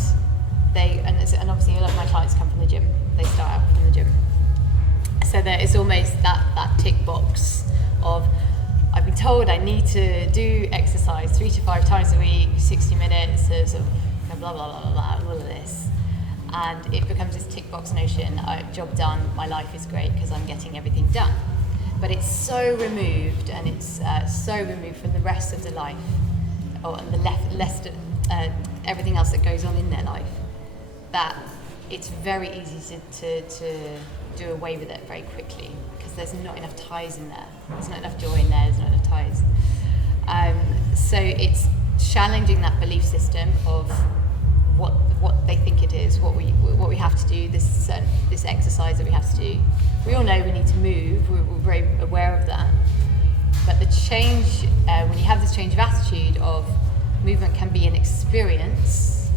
and obviously a lot of my clients come from the gym. They start out from the gym. So there is almost that tick box of, I've been told I need to do exercise 3 to 5 times a week, 60 minutes, sort of blah, blah, blah, blah, all of this. And it becomes this tick box notion, job done, my life is great because I'm getting everything done. But it's so removed, and it's so removed from the rest of the life, and everything else that goes on in their life, that it's very easy to do away with it very quickly, because there's not enough ties in there. There's not enough joy in there, there's not enough ties. So it's challenging that belief system of what they think it is, what we have to do, this exercise that we have to do. We all know we need to move, we're very aware of that. But the change, when you have this change of attitude of movement can be an experience,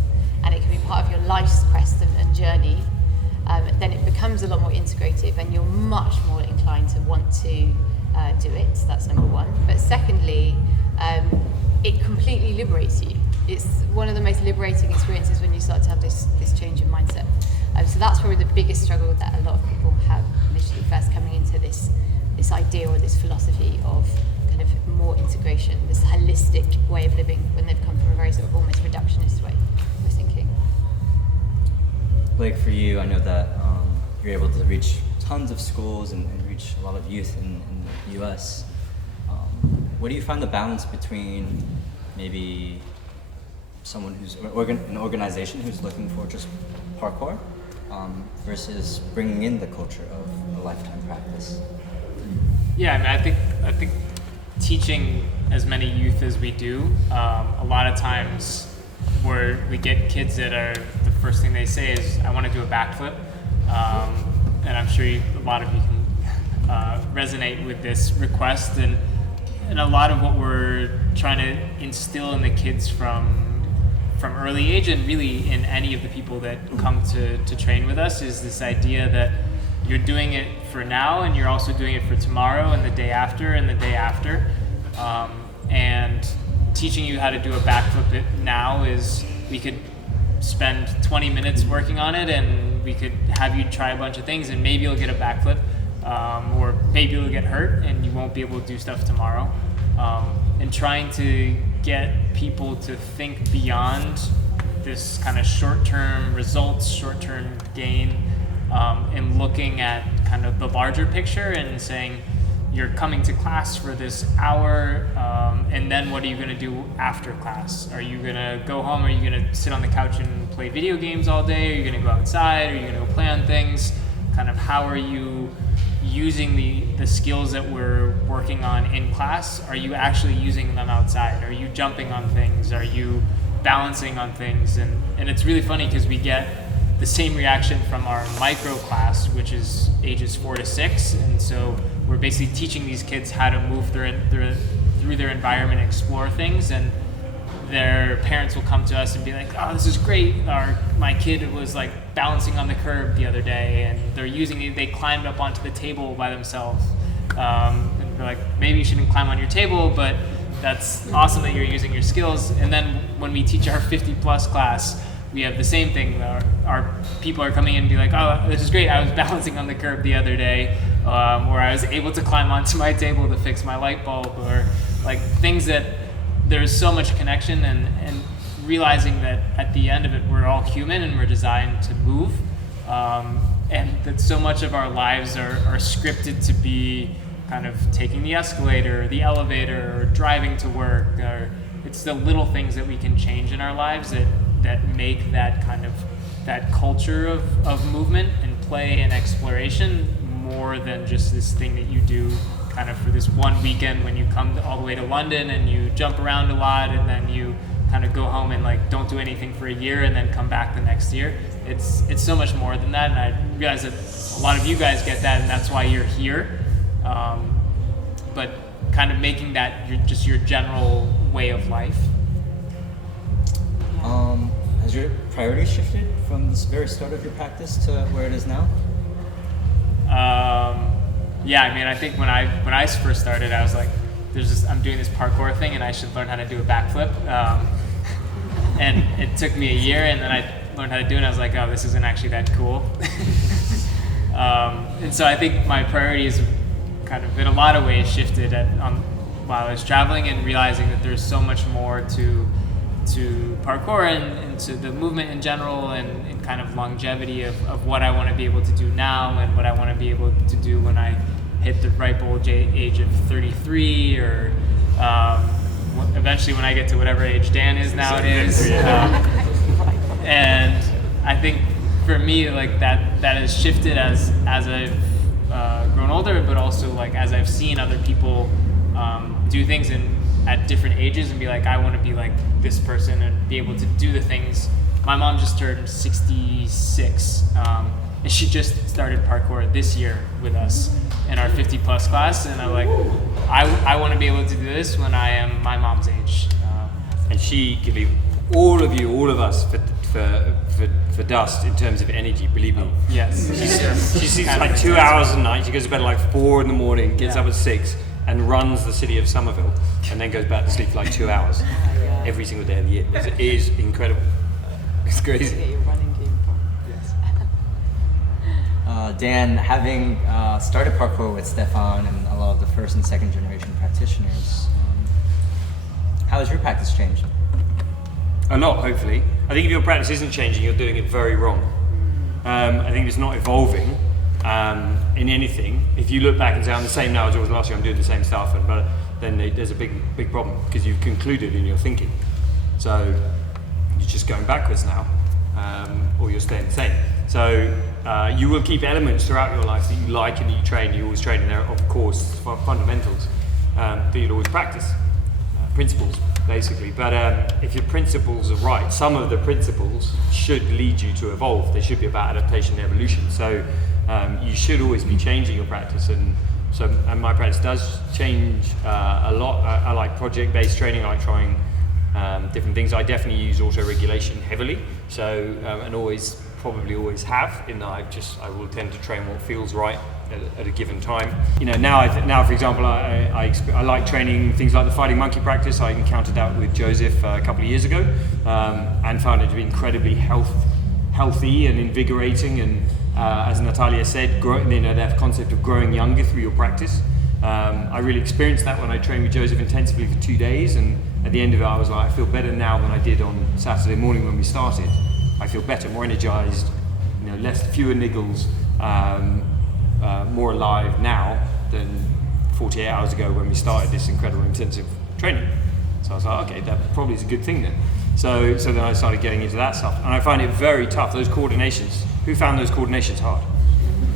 and it can be part of your life's quest and journey, then it becomes a lot more integrative, and you're much more inclined to want to do it. So that's number one. But secondly, it completely liberates you. It's one of the most liberating experiences when you start to have this change in mindset. So that's probably the biggest struggle that a lot of people have initially first coming into this idea or this philosophy of kind of more integration, this holistic way of living when they've come from a very sort of almost reductionist way of thinking. Blake, for you, I know that you're able to reach tons of schools and reach a lot of youth in the US. What do you find the balance between maybe someone who's an organization who's looking for just parkour versus bringing in the culture of a lifetime practice? Yeah, I mean, I think teaching as many youth as we do, a lot of times where we get kids that are, the first thing they say is, I want to do a backflip. And I'm sure a lot of you can resonate with this request. And a lot of what we're trying to instill in the kids from early age, and really in any of the people that come to train with us, is this idea that you're doing it for now, and you're also doing it for tomorrow and the day after and the day after. And teaching you how to do a backflip now is, we could spend 20 minutes working on it, and we could have you try a bunch of things, and maybe you'll get a backflip, or maybe you'll get hurt and you won't be able to do stuff tomorrow. And trying to get people to think beyond this kind of short-term results, short-term gain, and looking at kind of the larger picture and saying, you're coming to class for this hour, and then what are you going to do after class? Are you going to go home? Are you going to sit on the couch and play video games all day? Are you going to go outside? Are you going to go play on things? Kind of how are you using the skills that we're working on in class? Are you actually using them outside? Are you jumping on things? Are you balancing on things? And it's really funny because we get the same reaction from our micro class, which is ages 4 to 6. And so we're basically teaching these kids how to move through their environment, explore things, and their parents will come to us and be like, oh, this is great. My kid was like balancing on the curb the other day, and they climbed up onto the table by themselves. And we're like, maybe you shouldn't climb on your table, but that's awesome that you're using your skills. And then when we teach our 50 plus class, we have the same thing. Our people are coming in and be like, oh, this is great. I was balancing on the curb the other day, or I was able to climb onto my table to fix my light bulb, or like things that there's so much connection, and realizing that at the end of it, we're all human and we're designed to move, and that so much of our lives are scripted to be kind of taking the escalator or the elevator or driving to work, or it's the little things that we can change in our lives that make that kind of that culture of movement and play and exploration more than just this thing that you do kind of for this one weekend when you come all the way to London and you jump around a lot, and then you kind of go home and like don't do anything for a year and then come back the next year. It's so much more than that, and I realize that a lot of you guys get that, and that's why you're here. But kind of making that your general way of life. Has your priorities shifted from the very start of your practice to where it is now? Yeah, I mean, I think when I first started, I was like, I'm doing this parkour thing, and I should learn how to do a backflip. And it took me a year, and then I learned how to do it, and I was like, oh, this isn't actually that cool. And so I think my priorities kind of, in a lot of ways, shifted while I was traveling, and realizing that there's so much more to parkour and to the movement in general, and kind of longevity of what I want to be able to do now, and what I want to be able to do when I hit the ripe old age of 33, or eventually when I get to whatever age Dan is nowadays. And I think for me, like that has shifted as I've grown older, but also like as I've seen other people do things at different ages and be like, I want to be like this person and be able to do the things. My mom just turned 66, and she just started parkour this year with us in our 50 plus class, and I'm like, I want to be able to do this when I am my mom's age. And she can leave all of us for dust in terms of energy, believe me. Yes. She sleeps like 2 hours a night, she goes to bed at like 4 in the morning, gets up at 6, and runs the city of Somerville, and then goes back to sleep for like 2 hours every single day of the year. It is incredible. It's crazy. Get your running game from. Dan, having started parkour with Stefan and a lot of the first and second generation practitioners, how has your practice changed? A lot, hopefully. I think if your practice isn't changing, you're doing it very wrong. I think it's not evolving in anything. If you look back and say, I'm the same now as I was last year, I'm doing the same stuff, but then there's a big problem because you've concluded in your thinking. So you're just going backwards now, or you're staying the same. So you will keep elements throughout your life that you like and that you train. You always train, and there are, of course, fundamentals that you'll always practice. Principles, basically. But if your principles are right, some of the principles should lead you to evolve. They should be about adaptation and evolution. So you should always be changing your practice. And my practice does change a lot. I like project-based training. I like trying different things. I definitely use auto-regulation heavily. So and probably always have. In that I will tend to train what feels right at a given time. You know, now for example, I like training things like the fighting monkey practice. I encountered that with Joseph a couple of years ago, and found it to be incredibly healthy and invigorating. And as Natalia said, that concept of growing younger through your practice. I really experienced that when I trained with Joseph intensively for 2 days, and at the end of it, I was like, I feel better now than I did on Saturday morning when we started. I feel better, more energized, fewer niggles. More alive now than 48 hours ago when we started this incredible intensive training. So I was like, okay, that probably is a good thing then. So then I started getting into that stuff, and I find it very tough. Those coordinations. Who found those coordinations hard?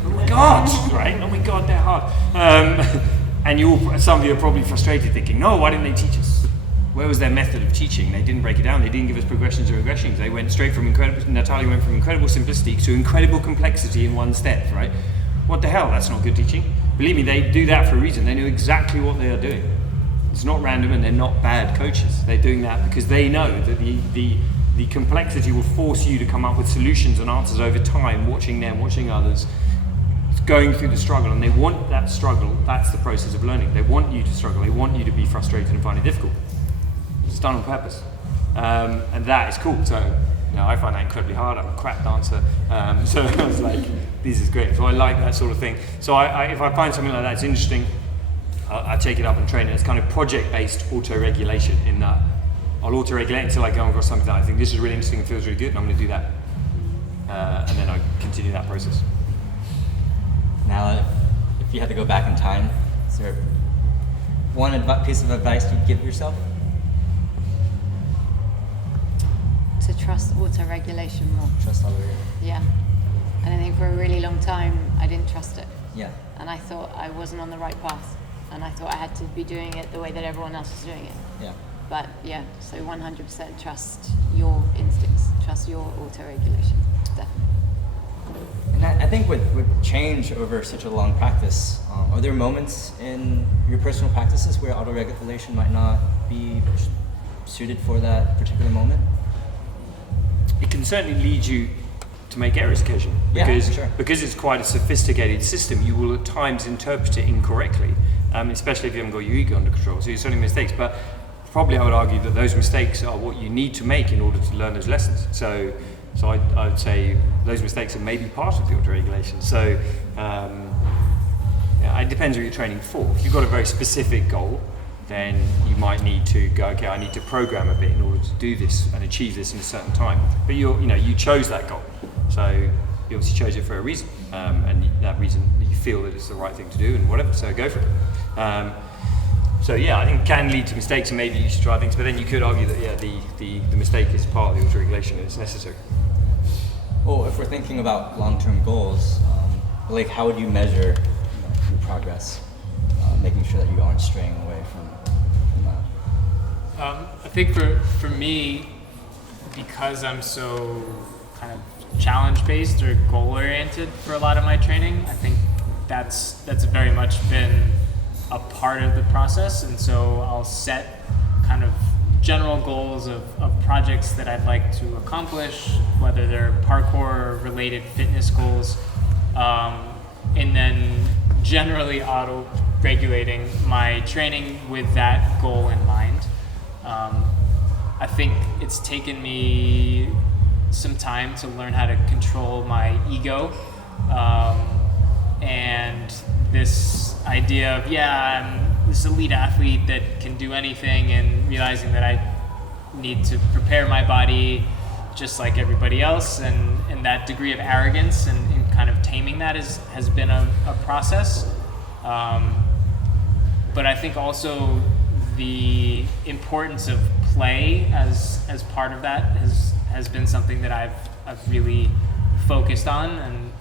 Oh my God, right? Oh my God, they're hard. And some of you are probably frustrated, thinking, no, why didn't they teach us? Where was their method of teaching? They didn't break it down. They didn't give us progressions and regressions. They went straight from Natalia went from incredible simplicity to incredible complexity in one step, right? What the hell? That's not good teaching. Believe me, they do that for a reason. They know exactly what they are doing. It's not random, and they're not bad coaches. They're doing that because they know that the complexity will force you to come up with solutions and answers over time, watching them, watching others, going through the struggle, and they want that struggle. That's the process of learning. They want you to struggle. They want you to be frustrated and find it difficult. It's done on purpose, and that is cool. So I find that incredibly hard. I'm a crap dancer, so I was like, this is great. So I like that sort of thing. So if I find something like that, it's interesting, I take it up and train it. It's kind of project-based auto-regulation in that I'll auto-regulate until I come across something that I think this is really interesting and feels really good, and I'm going to do that, and then I continue that process. Now, if you had to go back in time, is there one piece of advice you'd give yourself? To trust auto-regulation more. Trust all the way. Yeah. And I think for a really long time, I didn't trust it. Yeah. And I thought I wasn't on the right path. And I thought I had to be doing it the way that everyone else was doing it. Yeah. But yeah, so 100% trust your instincts, trust your auto-regulation, definitely. And I think with change over such a long practice, are there moments in your personal practices where auto-regulation might not be suited for that particular moment? It can certainly lead you to make errors occasionally, because it's quite a sophisticated system. You will at times interpret it incorrectly, especially if you haven't got your ego under control. So you're certainly mistakes, but probably I would argue that those mistakes are what you need to make in order to learn those lessons. So I would say those mistakes are maybe part of the auto-regulation. So it depends what you're training for. If you've got a very specific goal, then you might need to go, okay, I need to program a bit in order to do this and achieve this in a certain time. But you chose that goal, so you obviously chose it for a reason, and that reason you feel that it's the right thing to do and whatever. So go for it. I think it can lead to mistakes, and maybe you should try things. But then you could argue that the mistake is part of the auto-regulation and it's necessary. Well, if we're thinking about long-term goals, how would you measure your progress, making sure that you aren't straying away from that? I think for me, because I'm so kind of challenge-based or goal-oriented for a lot of my training, I think that's very much been a part of the process. And so I'll set kind of general goals of projects that I'd like to accomplish, whether they're parkour-related fitness goals, and then generally regulating my training with that goal in mind. I think it's taken me some time to learn how to control my ego, and this idea of, I'm this elite athlete that can do anything, and realizing that I need to prepare my body just like everybody else, and that degree of arrogance and kind of taming that has been a process. But I think also the importance of play as part of that has been something that I've really focused on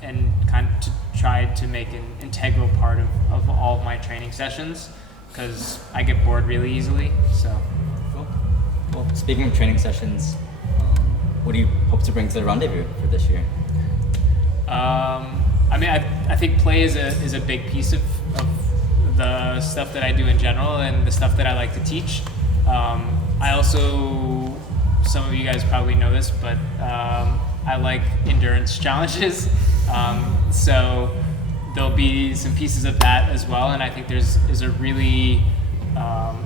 and kind of tried to make an integral part of all of my training sessions, because I get bored really easily. So, Cool. Well, speaking of training sessions, what do you hope to bring to the Rendezvous for this year? I think play is a big piece of the stuff that I do in general and the stuff that I like to teach. I also, some of you guys probably know this, but I like endurance challenges. So there'll be some pieces of that as well, and I think there's a really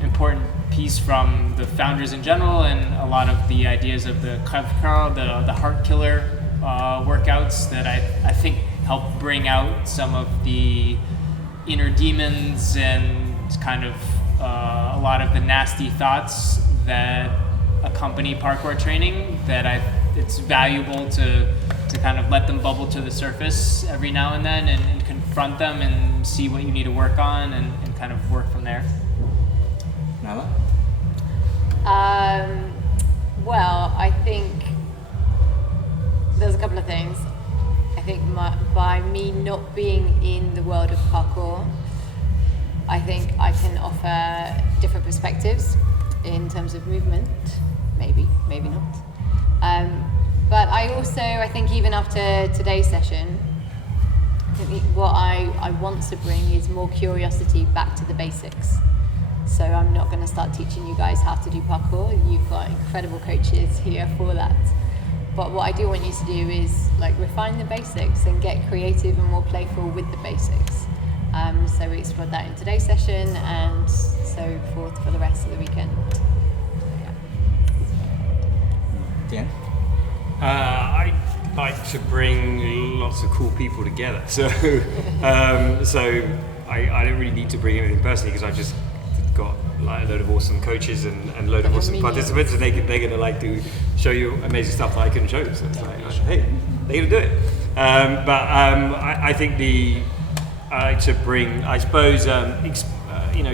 important piece from the founders in general, and a lot of the ideas of the curl, the heart killer workouts that I think help bring out some of the inner demons and kind of a lot of the nasty thoughts that accompany parkour training, that it's valuable to kind of let them bubble to the surface every now and then, and confront them and see what you need to work on, and kind of work from there. Nala? Well, I think there's a couple of things. I think by me not being in the world of parkour, I think I can offer different perspectives in terms of movement, maybe not. But I think even after today's session, I think what I want to bring is more curiosity back to the basics. So I'm not going to start teaching you guys how to do parkour. You've got incredible coaches here for that. But what I do want you to do is refine the basics and get creative and more playful with the basics. So we explored that in today's session, and so forth for the rest of the weekend. Dan? I like to bring lots of cool people together. So, I don't really need to bring anything personally, because I just got a load of awesome coaches and a load of awesome participants, and they're gonna to show you amazing stuff that I couldn't show you. So it's hey, they're gonna do it. I think I like to bring, I suppose,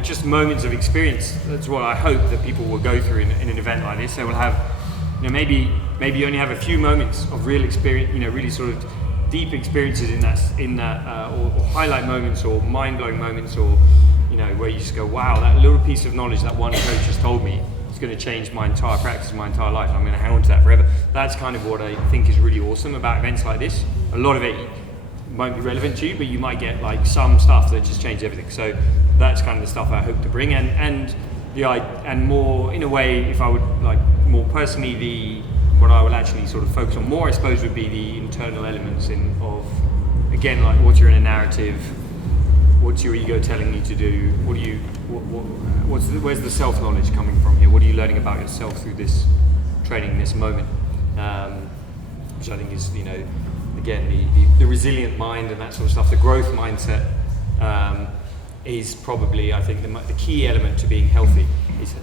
just moments of experience. That's what I hope that people will go through in an event like this. They will have, maybe you only have a few moments of real experience, really sort of deep experiences in that, or highlight moments, or mind-blowing moments, or where you just go, wow, that little piece of knowledge that one coach just told me is going to change my entire practice, my entire life. I'm going to hang on to that forever. That's kind of what I think is really awesome about events like this. A lot of it won't be relevant to you, but you might get some stuff that just changes everything. So that's kind of the stuff I hope to bring, and more in a way, if I would more personally, what I will actually sort of focus on more, I suppose, would be the internal elements of again, what's your inner narrative, what's your ego telling you to do, where's the self-knowledge coming from here, what are you learning about yourself through this training, this moment, which I think is again the resilient mind and that sort of stuff. The growth mindset is probably, I think, the key element to being healthy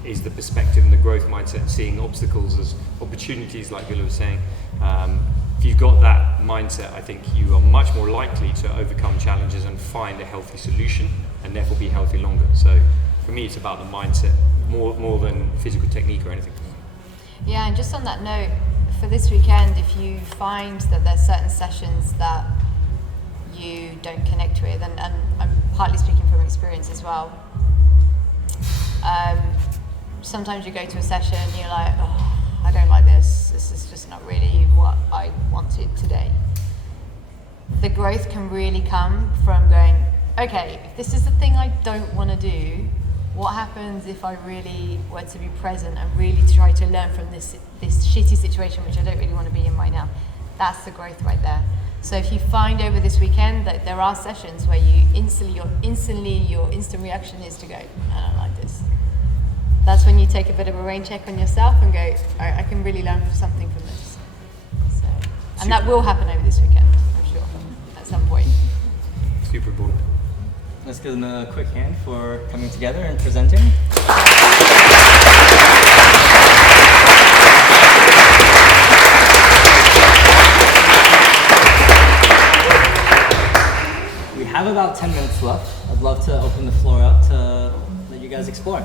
is the perspective and the growth mindset, seeing obstacles as opportunities, like Villa was saying. If you've got that mindset, I think you are much more likely to overcome challenges and find a healthy solution, and therefore be healthy longer. So for me, it's about the mindset more than physical technique or anything. Yeah, and just on that note, for this weekend, if you find that there's certain sessions that you don't connect with, and I'm partly speaking from experience as well, sometimes you go to a session and you're like, oh, I don't like this is just not really what I wanted today. The growth can really come from going, okay, if this is the thing I don't want to do, what happens if I really were to be present and really try to learn from this shitty situation, which I don't really want to be in right now? That's the growth right there. So if you find over this weekend that there are sessions where you your instant reaction is to go, I don't like this. That's when you take a bit of a rain check on yourself and go, I can really learn something from this. So, and that will happen over this weekend, I'm sure, at some point. Super important. Let's give them a quick hand for coming together and presenting. We have about 10 minutes left. I'd love to open the floor up to let you guys explore.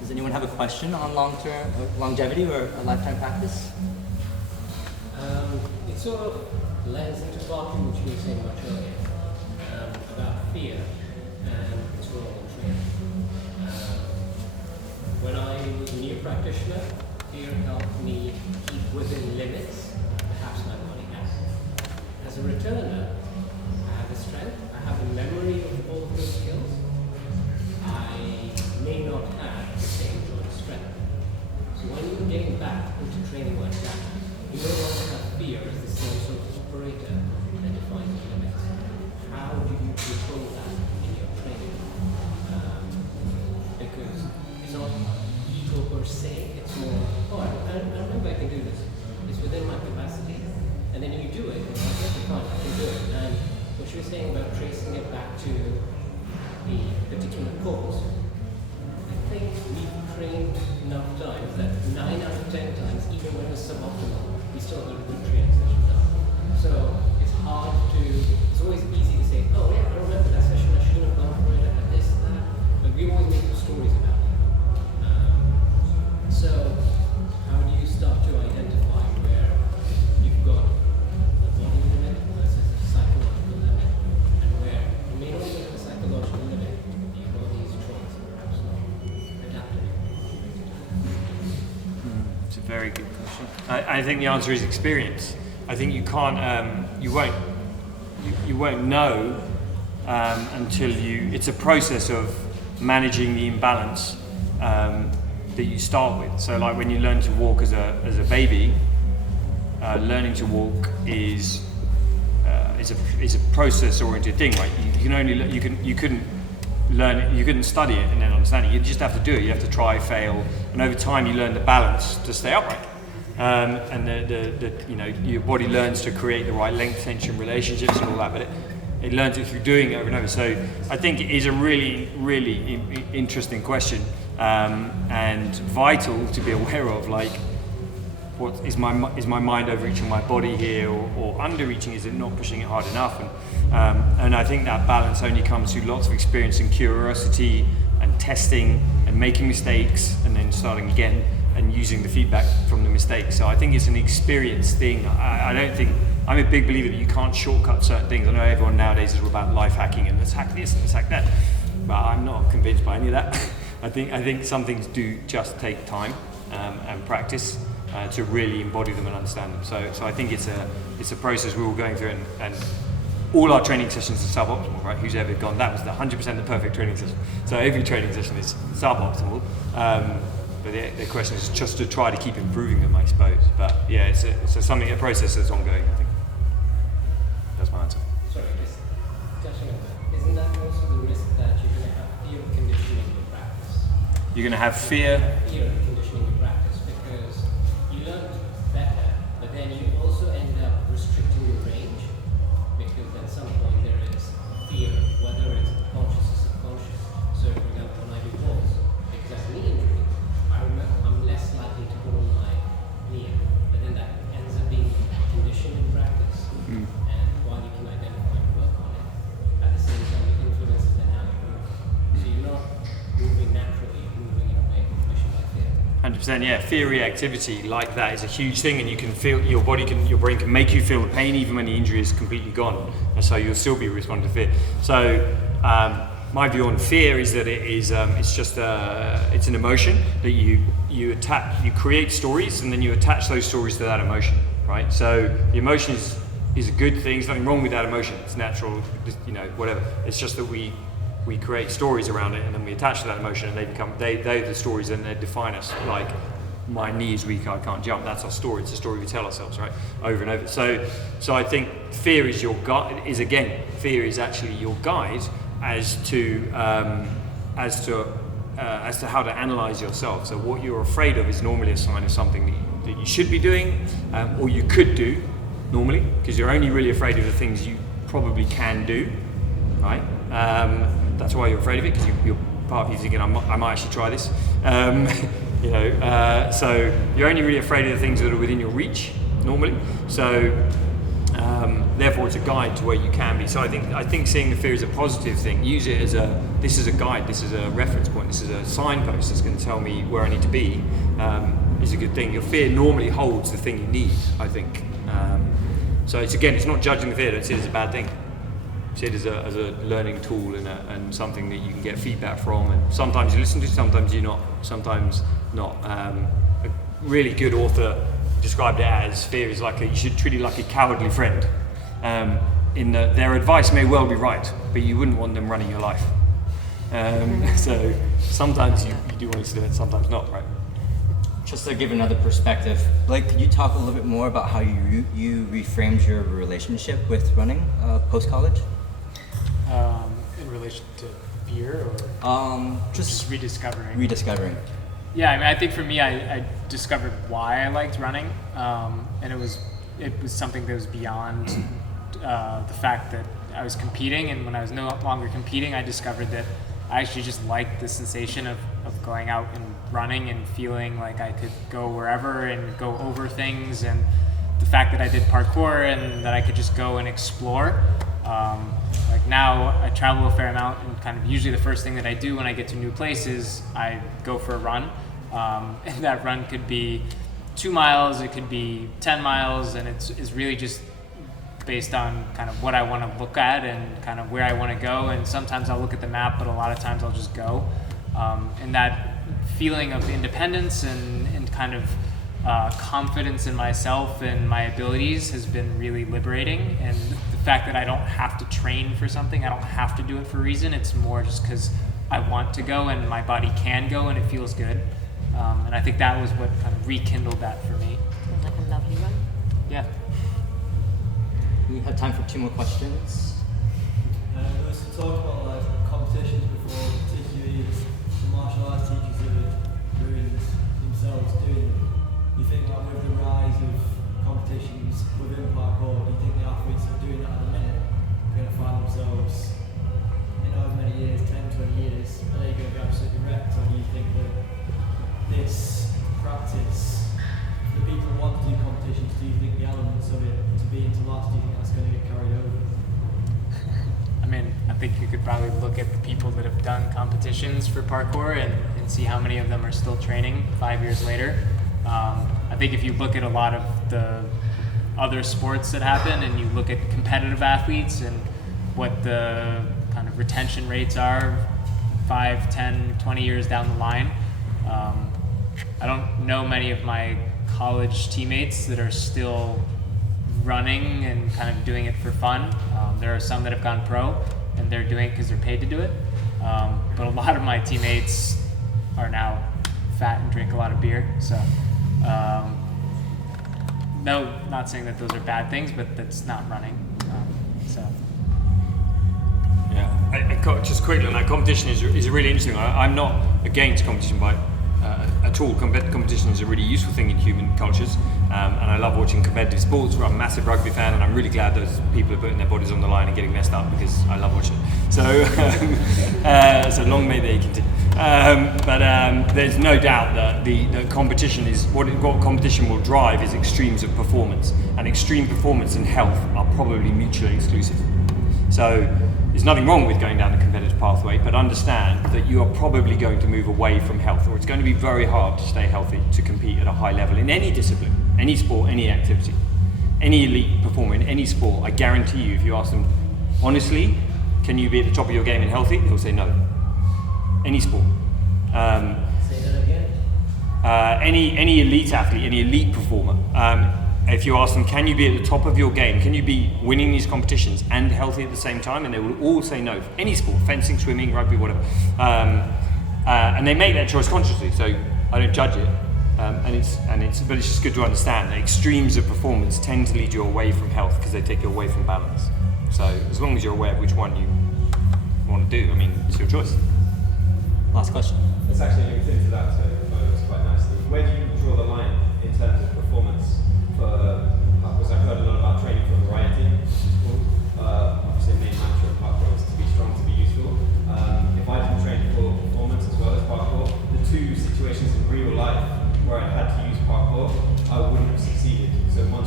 Does anyone have a question on long-term longevity or a lifetime practice? It sort of lends into talking which you were saying much earlier about fear and its role in training. When I was a new practitioner, fear helped me keep within limits perhaps my body has. As a returner, I have the strength, I have the memory of all of those skills. I may not have the same joint strength. So when you're getting back into training like that, you no longer have fear as the same sort of operator that defines the limits. How do you control that in your training? Because it's not ego per se, it's more, oh, I remember I can do this. It's within my capacity. And then you do it, and you're like, okay, fine, I can do it. And what you were saying about tracing it back to the particular cause, I think we've trained enough times that 9 out of 10 times, even when it was suboptimal, we still got a good training session done. So it's hard to, it's always easy to say, oh yeah, I remember that session, I shouldn't have gone for it, I had this, that. But we always make stories about it. So how do you start to identify where you've got a body limit versus a psychological limit, and where you may not get the psychological limit, your body's choice perhaps not adapted. It's a very good question. I think the answer is experience. I think you can't, you won't know until it's a process of managing the imbalance that you start with. So like when you learn to walk as a baby, learning to walk is a process-oriented thing. Right? You couldn't study it and then understand it. You just have to do it. You have to try, fail, and over time you learn the balance to stay upright. And your body learns to create the right length, tension, relationships, and all that. But it learns it through doing it over and over. So I think it is a really, really interesting question and vital to be aware of. Like, what is my mind overreaching my body here, or underreaching? Is it not pushing it hard enough? And I think that balance only comes through lots of experience and curiosity and testing and making mistakes and then starting again and using the feedback from the mistakes. So I think it's an experience thing. I don't think, I'm a big believer that you can't shortcut certain things. I know everyone nowadays is all about life hacking and let's hack this and let's hack that, but I'm not convinced by any of that. I think some things do just take time and practice to really embody them and understand them. So I think it's a process we're all going through, and all our training sessions are suboptimal, right? Who's ever gone, that was the 100% the perfect training session. So every training session is suboptimal. But the question is just to try to keep improving them, I suppose. But yeah, it's a process that's ongoing, I think. That's my answer. Sorry, just touching on that. Isn't that also the risk that you're going to have fear of conditioning your practice? You're going to have fear. Fear of conditioning your practice because you learn better, but then you also end up restricting your range because at some point there is fear, whether it's conscious or subconscious. So for example, when I do pulls, because I have a knee injury, I'm less likely to pull on my knee, but then that ends up being conditioned in practice. And while you can identify and work on it, at the same time it influences then how you move. So you're not moving naturally, you're moving in a way conditioned by fear. 100%, yeah. Fear reactivity like that is a huge thing, and you can feel your brain can make you feel the pain even when the injury is completely gone, and so you'll still be responding to fear. So my view on fear is that it's an emotion that you create stories, and then you attach those stories to that emotion, right? So the emotion is a good thing. There's nothing wrong with that emotion. It's natural, whatever. It's just that we create stories around it, and then we attach to that emotion, and they're the stories, and they define us. Like my knee is weak, I can't jump. That's our story. It's a story we tell ourselves, right, over and over. So I think fear is your guide. Fear is actually your guide as to how to analyze yourself. So what you're afraid of is normally a sign of something that you should be doing, or you could do normally, because you're only really afraid of the things you probably can do, right? That's why you're afraid of it, because you're part of you thinking, I might actually try this. So you're only really afraid of the things that are within your reach normally. So therefore, it's a guide to where you can be. So I think seeing the fear is a positive thing. Use it as this is a guide, this is a reference point, this is a signpost that's going to tell me where I need to be. Is a good thing. Your fear normally holds the thing you need, I think. So it's not judging the fear. Don't see it as a bad thing. See it as a learning tool and something that you can get feedback from. And sometimes you listen to, sometimes you not. Sometimes not. A really good author described it as fear is you should treat it like a cowardly friend. In that their advice may well be right, but you wouldn't want them running your life. So sometimes you do want to do it, sometimes not, right? Just to give another perspective, Blake, could you talk a little bit more about how you reframed your relationship with running post-college? In relation to fear or just rediscovering? Rediscovering. Yeah, I mean, I think for me, I discovered why I liked running, and it was something that was beyond the fact that I was competing. And when I was no longer competing, I discovered that I actually just liked the sensation of going out and running and feeling like I could go wherever and go over things, and the fact that I did parkour and that I could just go and explore. Like now I travel a fair amount, and kind of usually the first thing that I do when I get to new places, I go for a run. And that run could be 2 miles, it could be 10 miles, and it's really just based on kind of what I want to look at and kind of where I want to go. And sometimes I'll look at the map, but a lot of times I'll just go. And that feeling of independence and kind of confidence in myself and my abilities has been really liberating. And the fact that I don't have to train for something, I don't have to do it for a reason. It's more just because I want to go and my body can go and it feels good. And I think that was what kind of rekindled that for me. Sounds like a lovely run. Yeah. We have time for 2 more questions. There was some talk about competitions before, particularly the martial arts teachers that have ruined themselves doing them. Do you think with the rise of competitions within parkour, do you think the athletes are doing that at the minute are going to find themselves in however many years, 10, 20 years, are they going to be absolutely wrecked, or do you think that this practice, the people who want to do competitions, do you think the elements of it to be into last, do you think that's going to get carried over? I mean, I think you could probably look at the people that have done competitions for parkour and see how many of them are still training 5 years later. I think if you look at a lot of the other sports that happen and you look at competitive athletes and what the kind of retention rates are 5, 10, 20 years down the line, I don't know many of my college teammates that are still running and kind of doing it for fun. There are some that have gone pro and they're doing it because they're paid to do it. But a lot of my teammates are now fat and drink a lot of beer. So, no, not saying that those are bad things, but that's not running. Yeah, just quickly on that, competition is really interesting. I'm not against competition at all. Competition is a really useful thing in human cultures, and I love watching competitive sports. I'm a massive rugby fan, and I'm really glad those people are putting their bodies on the line and getting messed up, because I love watching it. So, so long may they continue. But there's no doubt that the competition is what competition will drive is extremes of performance, and extreme performance and health are probably mutually exclusive. So there's nothing wrong with going down the competitive pathway, but understand that you are probably going to move away from health, or it's going to be very hard to stay healthy to compete at a high level in any discipline, any sport, any activity. Any elite performer in any sport, I guarantee you, if you ask them honestly, can you be at the top of your game and healthy? They'll say no. Any sport. Say that again. Any elite athlete, any elite performer, if you ask them, can you be at the top of your game? Can you be winning these competitions and healthy at the same time? And they will all say no. Any sport, fencing, swimming, rugby, whatever. And they make that choice consciously, so I don't judge it. But it's just good to understand that extremes of performance tend to lead you away from health because they take you away from balance. So as long as you're aware of which one you want to do, I mean, it's your choice. Last question. It's actually linked into that, so it follows quite nicely. Where do you draw the line in terms of performance for, because I've heard a lot about training for variety, which is cool. Obviously, the main mantra of parkour is to be strong, to be useful. If I didn't train for performance as well as parkour, the two situations in real life where I had to use parkour, I wouldn't have succeeded. So one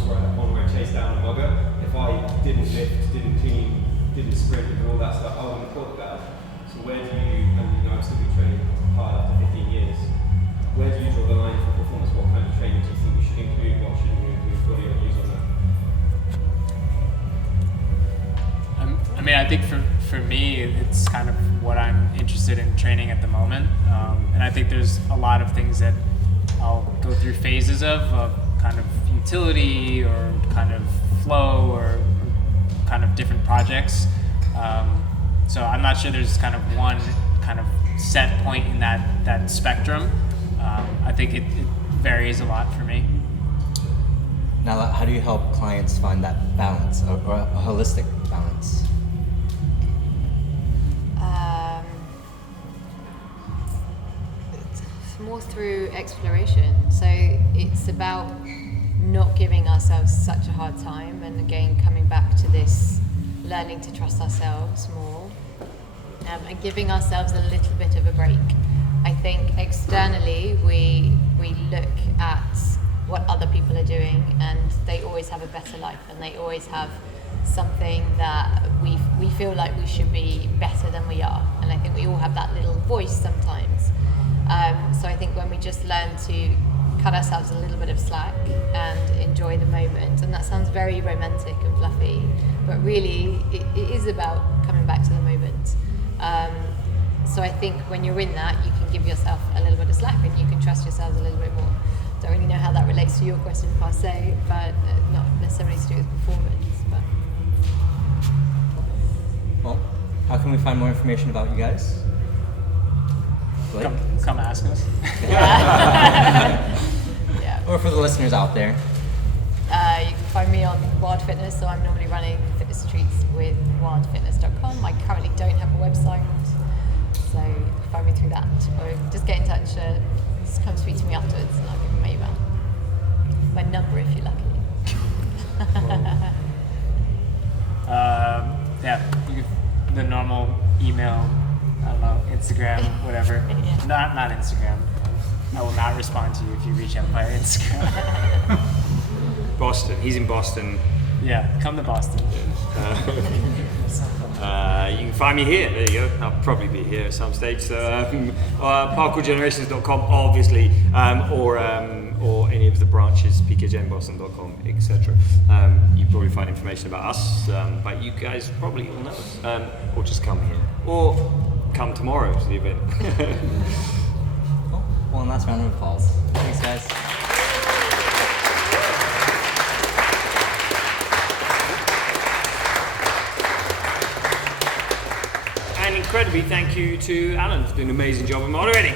where I chased down a mugger, if I didn't lift, didn't clean, didn't sprint, and all that stuff, I wouldn't have caught that. So where do you, and I've still been training hard after 15 years, where do you draw the line for performance? What kind of training do you think we should include? What shouldn't we include? What are your views on that? I mean, I think for me, it's kind of what I'm interested in training at the moment. And I think there's a lot of things that I'll go through phases of kind of utility or kind of flow or kind of different projects. So I'm not sure there's kind of one kind of set point in that spectrum. I think it varies a lot for me. Now, how do you help clients find that balance or a holistic balance? It's more through exploration. So it's about not giving ourselves such a hard time, and again coming back to this learning to trust ourselves more, and giving ourselves a little bit of a break. I think externally we look at what other people are doing, and they always have a better life, and they always have something that we feel like we should be better than we are, and I think we all have that little voice sometimes. So I think when we just learn to cut ourselves a little bit of slack and enjoy the moment, and that sounds very romantic and fluffy, but really it is about coming back to the moment. So I think when you're in that, you can give yourself a little bit of slack and you can trust yourselves a little bit more. Don't really know how that relates to your question per se, but not necessarily to do with performance. But Well, how can we find more information about you guys? Blake? Come ask us. yeah. Or for the listeners out there? You can find me on Wild Fitness, so I'm normally running fitness retreats with wildfitness.com. I currently don't have a website, so you can find me through that. Or just get in touch, just come speak to me afterwards, and I'll give you my email. My number if you're lucky. Yeah, the normal email, I don't know, Instagram, whatever. Yeah. Not Instagram. I will not respond to you if you reach out via Instagram. Boston. He's in Boston. Yeah, come to Boston. You can find me here. There you go. I'll probably be here at some stage. So parkourgenerations.com, obviously, or any of the branches, pkgenboston.com, etc. You probably find information about us, but you guys probably all know us. Or just come here, or come tomorrow to the event. Oh, one last round of applause. Thanks, guys. And incredibly, thank you to Alan for doing an amazing job of moderating.